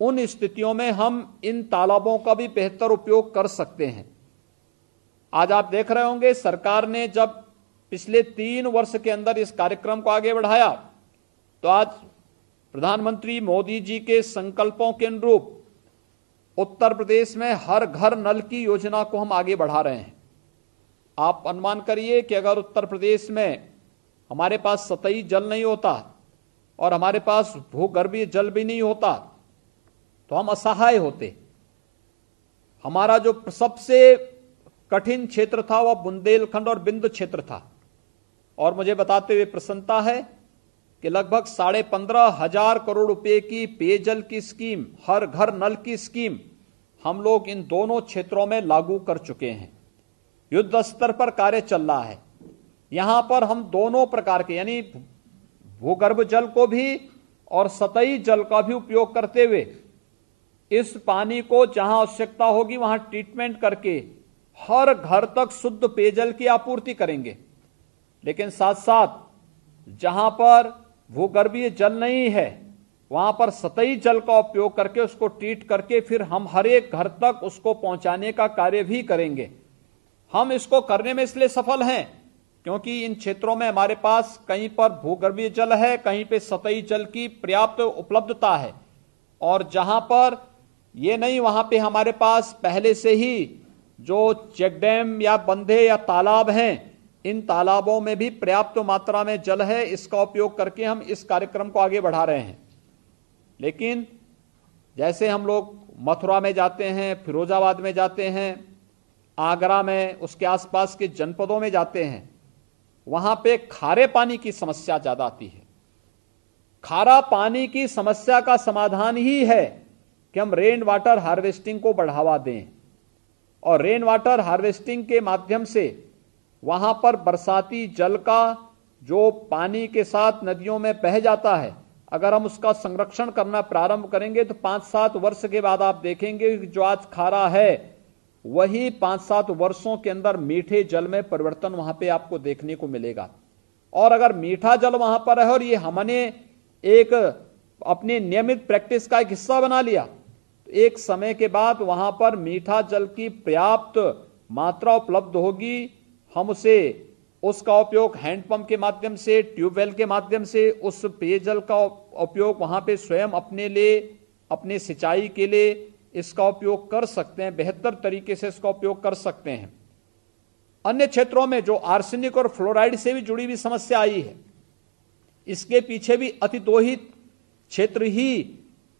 उन स्थितियों में हम इन तालाबों का भी बेहतर उपयोग कर सकते हैं। आज आप देख रहे होंगे, सरकार ने जब पिछले 3 वर्ष के अंदर इस कार्यक्रम को आगे बढ़ाया तो आज प्रधानमंत्री मोदी जी के संकल्पों के अनुरूप उत्तर प्रदेश में हर घर नल की योजना को हम आगे बढ़ा रहे हैं। आप अनुमान करिए कि अगर उत्तर प्रदेश में हमारे पास सतही जल नहीं होता और हमारे पास भूगर्भीय जल भी नहीं होता तो हम असहाय होते। हमारा जो सबसे कठिन क्षेत्र था वह बुंदेलखंड और बिंद क्षेत्र था और मुझे बताते हुए प्रसन्नता है कि लगभग 15,500 करोड़ रुपए की पेयजल की स्कीम, हर घर नल की स्कीम हम लोग इन दोनों क्षेत्रों में लागू कर चुके हैं। युद्ध स्तर पर कार्य चल रहा है। यहां पर हम दोनों प्रकार के यानी भूगर्भ जल को भी और सतही जल का भी उपयोग करते हुए इस पानी को जहां आवश्यकता होगी वहां ट्रीटमेंट करके हर घर तक शुद्ध पेयजल की आपूर्ति करेंगे। लेकिन साथ साथ जहां पर भूगर्भीय जल नहीं है वहां पर सतही जल का उपयोग करके उसको ट्रीट करके फिर हम हर एक घर तक उसको पहुंचाने का कार्य भी करेंगे। हम इसको करने में इसलिए सफल हैं क्योंकि इन क्षेत्रों में हमारे पास कहीं पर भूगर्भीय जल है, कहीं पे सतही जल की पर्याप्त उपलब्धता है और जहां पर ये नहीं वहां पे हमारे पास पहले से ही जो चेक डैम या बंधे या तालाब हैं, इन तालाबों में भी पर्याप्त मात्रा में जल है। इसका उपयोग करके हम इस कार्यक्रम को आगे बढ़ा रहे हैं। लेकिन जैसे हम लोग मथुरा में जाते हैं, फिरोजाबाद में जाते हैं, आगरा में, उसके आसपास के जनपदों में जाते हैं, वहां पे खारे पानी की समस्या ज्यादा आती है। खारा पानी की समस्या का समाधान ही है कि हम रेन वाटर हार्वेस्टिंग को बढ़ावा दें, और रेन वाटर हार्वेस्टिंग के माध्यम से वहां पर बरसाती जल का जो पानी के साथ नदियों में बह जाता है, अगर हम उसका संरक्षण करना प्रारंभ करेंगे तो 5-7 वर्ष के बाद आप देखेंगे कि जो आज खारा है वही 5-7 वर्षों के अंदर मीठे जल में परिवर्तन वहां पे आपको देखने को मिलेगा। और अगर मीठा जल वहां पर है और ये हमने एक अपनी नियमित प्रैक्टिस का एक हिस्सा बना लिया, तो एक समय के बाद वहां पर मीठा जल की पर्याप्त मात्रा उपलब्ध होगी। हम उसे उसका उपयोग हैंडपंप के माध्यम से, ट्यूबवेल के माध्यम से उस पेयजल का उपयोग वहां पे स्वयं अपने लिए, अपने सिंचाई के लिए इसका उपयोग कर सकते हैं, बेहतर तरीके से इसका उपयोग कर सकते हैं। अन्य क्षेत्रों में जो आर्सेनिक और फ्लोराइड से भी जुड़ी हुई समस्या आई है, इसके पीछे भी अतिदोहित क्षेत्र ही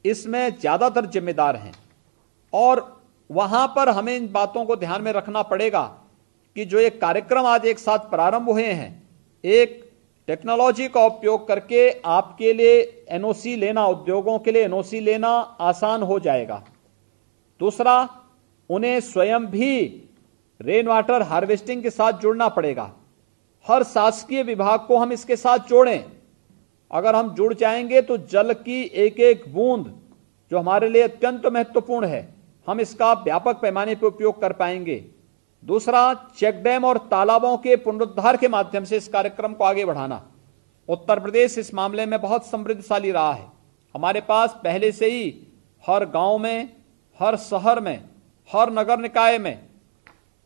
इसमें ज्यादातर जिम्मेदार हैं। और वहां पर हमें इन बातों को ध्यान में रखना पड़ेगा कि जो एक कार्यक्रम आज एक साथ प्रारंभ हुए हैं, एक टेक्नोलॉजी का उपयोग करके आपके लिए एनओसी लेना, उद्योगों के लिए एनओसी लेना आसान हो जाएगा। दूसरा, उन्हें स्वयं भी रेन वाटर हार्वेस्टिंग के साथ जुड़ना पड़ेगा। हर शासकीय विभाग को हम इसके साथ जोड़ें। अगर हम जुड़ जाएंगे तो जल की एक एक बूंद जो हमारे लिए अत्यंत महत्वपूर्ण है, हम इसका व्यापक पैमाने पर उपयोग कर पाएंगे। दूसरा, चेक डैम और तालाबों के पुनरुद्धार के माध्यम से इस कार्यक्रम को आगे बढ़ाना। उत्तर प्रदेश इस मामले में बहुत समृद्धशाली रहा है। हमारे पास पहले से ही हर गांव में, हर शहर में, हर नगर निकाय में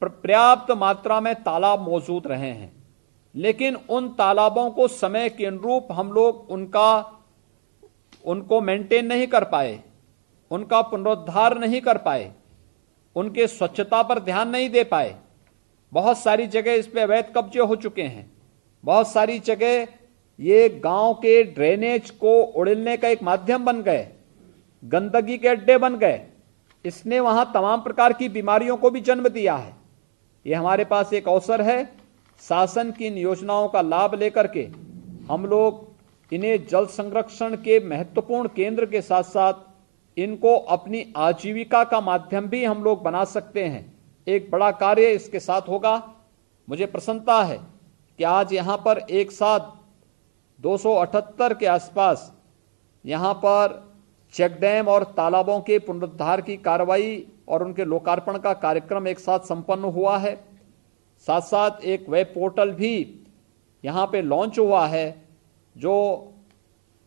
पर्याप्त मात्रा में तालाब मौजूद रहे हैं। लेकिन उन तालाबों को समय के अनुरूप हम लोग उनको मेंटेन नहीं कर पाए, उनका पुनरुद्धार नहीं कर पाए, उनके स्वच्छता पर ध्यान नहीं दे पाए। बहुत सारी जगह इस पे अवैध कब्जे हो चुके हैं। बहुत सारी जगह ये गांव के ड्रेनेज को उड़ेलने का एक माध्यम बन गए, गंदगी के अड्डे बन गए। इसने वहां तमाम प्रकार की बीमारियों को भी जन्म दिया है। ये हमारे पास एक अवसर है, शासन की इन योजनाओं का लाभ लेकर के हम लोग इन्हें जल संरक्षण के महत्वपूर्ण केंद्र के साथ साथ इनको अपनी आजीविका का माध्यम भी हम लोग बना सकते हैं। एक बड़ा कार्य इसके साथ होगा। मुझे प्रसन्नता है कि आज यहाँ पर एक साथ 278 के आसपास यहाँ पर चेक डैम और तालाबों के पुनरुद्धार की कार्रवाई और उनके लोकार्पण का कार्यक्रम एक साथ संपन्न हुआ है। साथ साथ एक वेब पोर्टल भी यहाँ पे लॉन्च हुआ है जो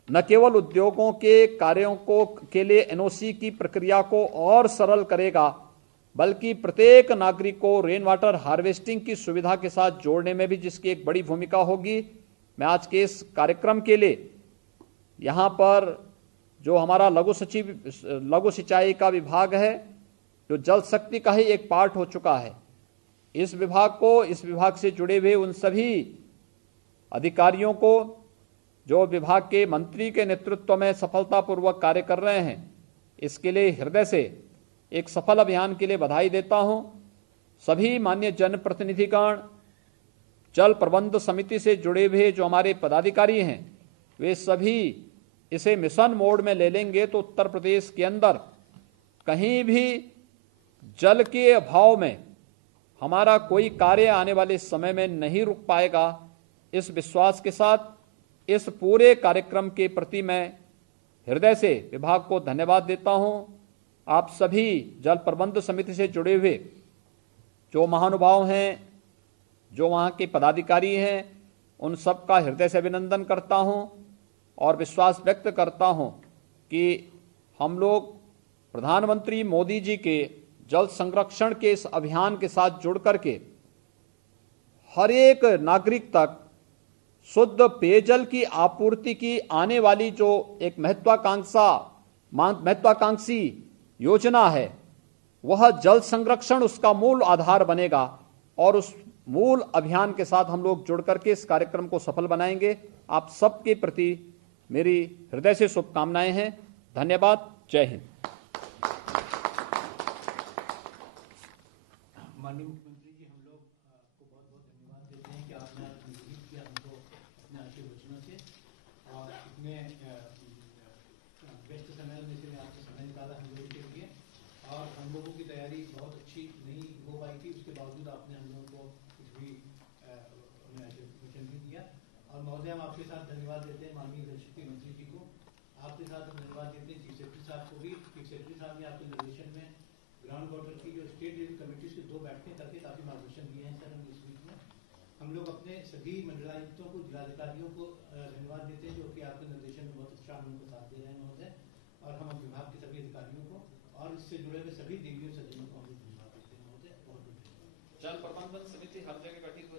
न केवल उद्योगों के कार्यों के लिए एनओसी की प्रक्रिया को और सरल करेगा, बल्कि प्रत्येक नागरिक को रेन वाटर हार्वेस्टिंग की सुविधा के साथ जोड़ने में भी जिसकी एक बड़ी भूमिका होगी। मैं आज के इस कार्यक्रम के लिए यहाँ पर जो हमारा लघु सिंचाई का विभाग है, जो जल शक्ति का ही एक पार्ट हो चुका है, इस विभाग से जुड़े हुए उन सभी अधिकारियों को जो विभाग के मंत्री के नेतृत्व में सफलतापूर्वक कार्य कर रहे हैं, इसके लिए हृदय से एक सफल अभियान के लिए बधाई देता हूं। सभी माननीय जनप्रतिनिधिगण, जल प्रबंध समिति से जुड़े हुए जो हमारे पदाधिकारी हैं, वे सभी इसे मिशन मोड में ले लेंगे तो उत्तर प्रदेश के अंदर कहीं भी जल के अभाव में हमारा कोई कार्य आने वाले समय में नहीं रुक पाएगा। इस विश्वास के साथ इस पूरे कार्यक्रम के प्रति मैं हृदय से विभाग को धन्यवाद देता हूं। आप सभी जल प्रबंध समिति से जुड़े हुए जो महानुभाव हैं, जो वहां के पदाधिकारी हैं, उन सब का हृदय से अभिनंदन करता हूं और विश्वास व्यक्त करता हूं कि हम लोग प्रधानमंत्री मोदी जी के जल संरक्षण के इस अभियान के साथ जुड़ करके हर एक नागरिक तक शुद्ध पेयजल की आपूर्ति की आने वाली जो एक महत्वाकांक्षी योजना है, वह जल संरक्षण उसका मूल आधार बनेगा और उस मूल अभियान के साथ हम लोग जुड़ करके इस कार्यक्रम को सफल बनाएंगे। आप सबके प्रति मेरी हृदय से शुभकामनाएं हैं। धन्यवाद। जय हिंद। माननीय मुख्यमंत्री जी, हम लोग आपको बहुत बहुत धन्यवाद देते हैं कि आपने अनुग्रहित किया हमको अपने आशीर्वचनों से और इतने व्यस्त समय में से आपसे समय निकाला हम लोगों के लिए और हम लोगों की तैयारी बहुत अच्छी नहीं हो पाई थी, उसके बावजूद आपने हम लोगों को कुछ भी हमें आशीर्वचन भी दिया। और महोदय, हम आपके साथ धन्यवाद देते हैं माननीय जल शक्ति मंत्री जी को, आपके साथ हम धन्यवाद देते हैं चीफ सेक्रेटरी साहब को भी। चीफ सेक्रेटरी साहब ने आपके निर्देशन में ग्राउंड वाटर की जो स्टेट लेवल कमेटी से 2 बैठकें करके काफी मार्गदर्शन दिए हैं सर। हम इस वीक में हम लोग अपने सभी मंडलायुक्तों को, जिलाधिकारियों को धन्यवाद देते हैं जो कि आपके निर्देशन में बहुत अच्छा हम उनको साथ दे रहे हैं महोदय। और हम विभाग के सभी अधिकारियों को और इससे जुड़े हुए सभी देवियों सज्जनों को हम धन्यवाद देते हैं महोदय। बहुत बहुत जल प्रबंधन समिति हर जगह गठित हो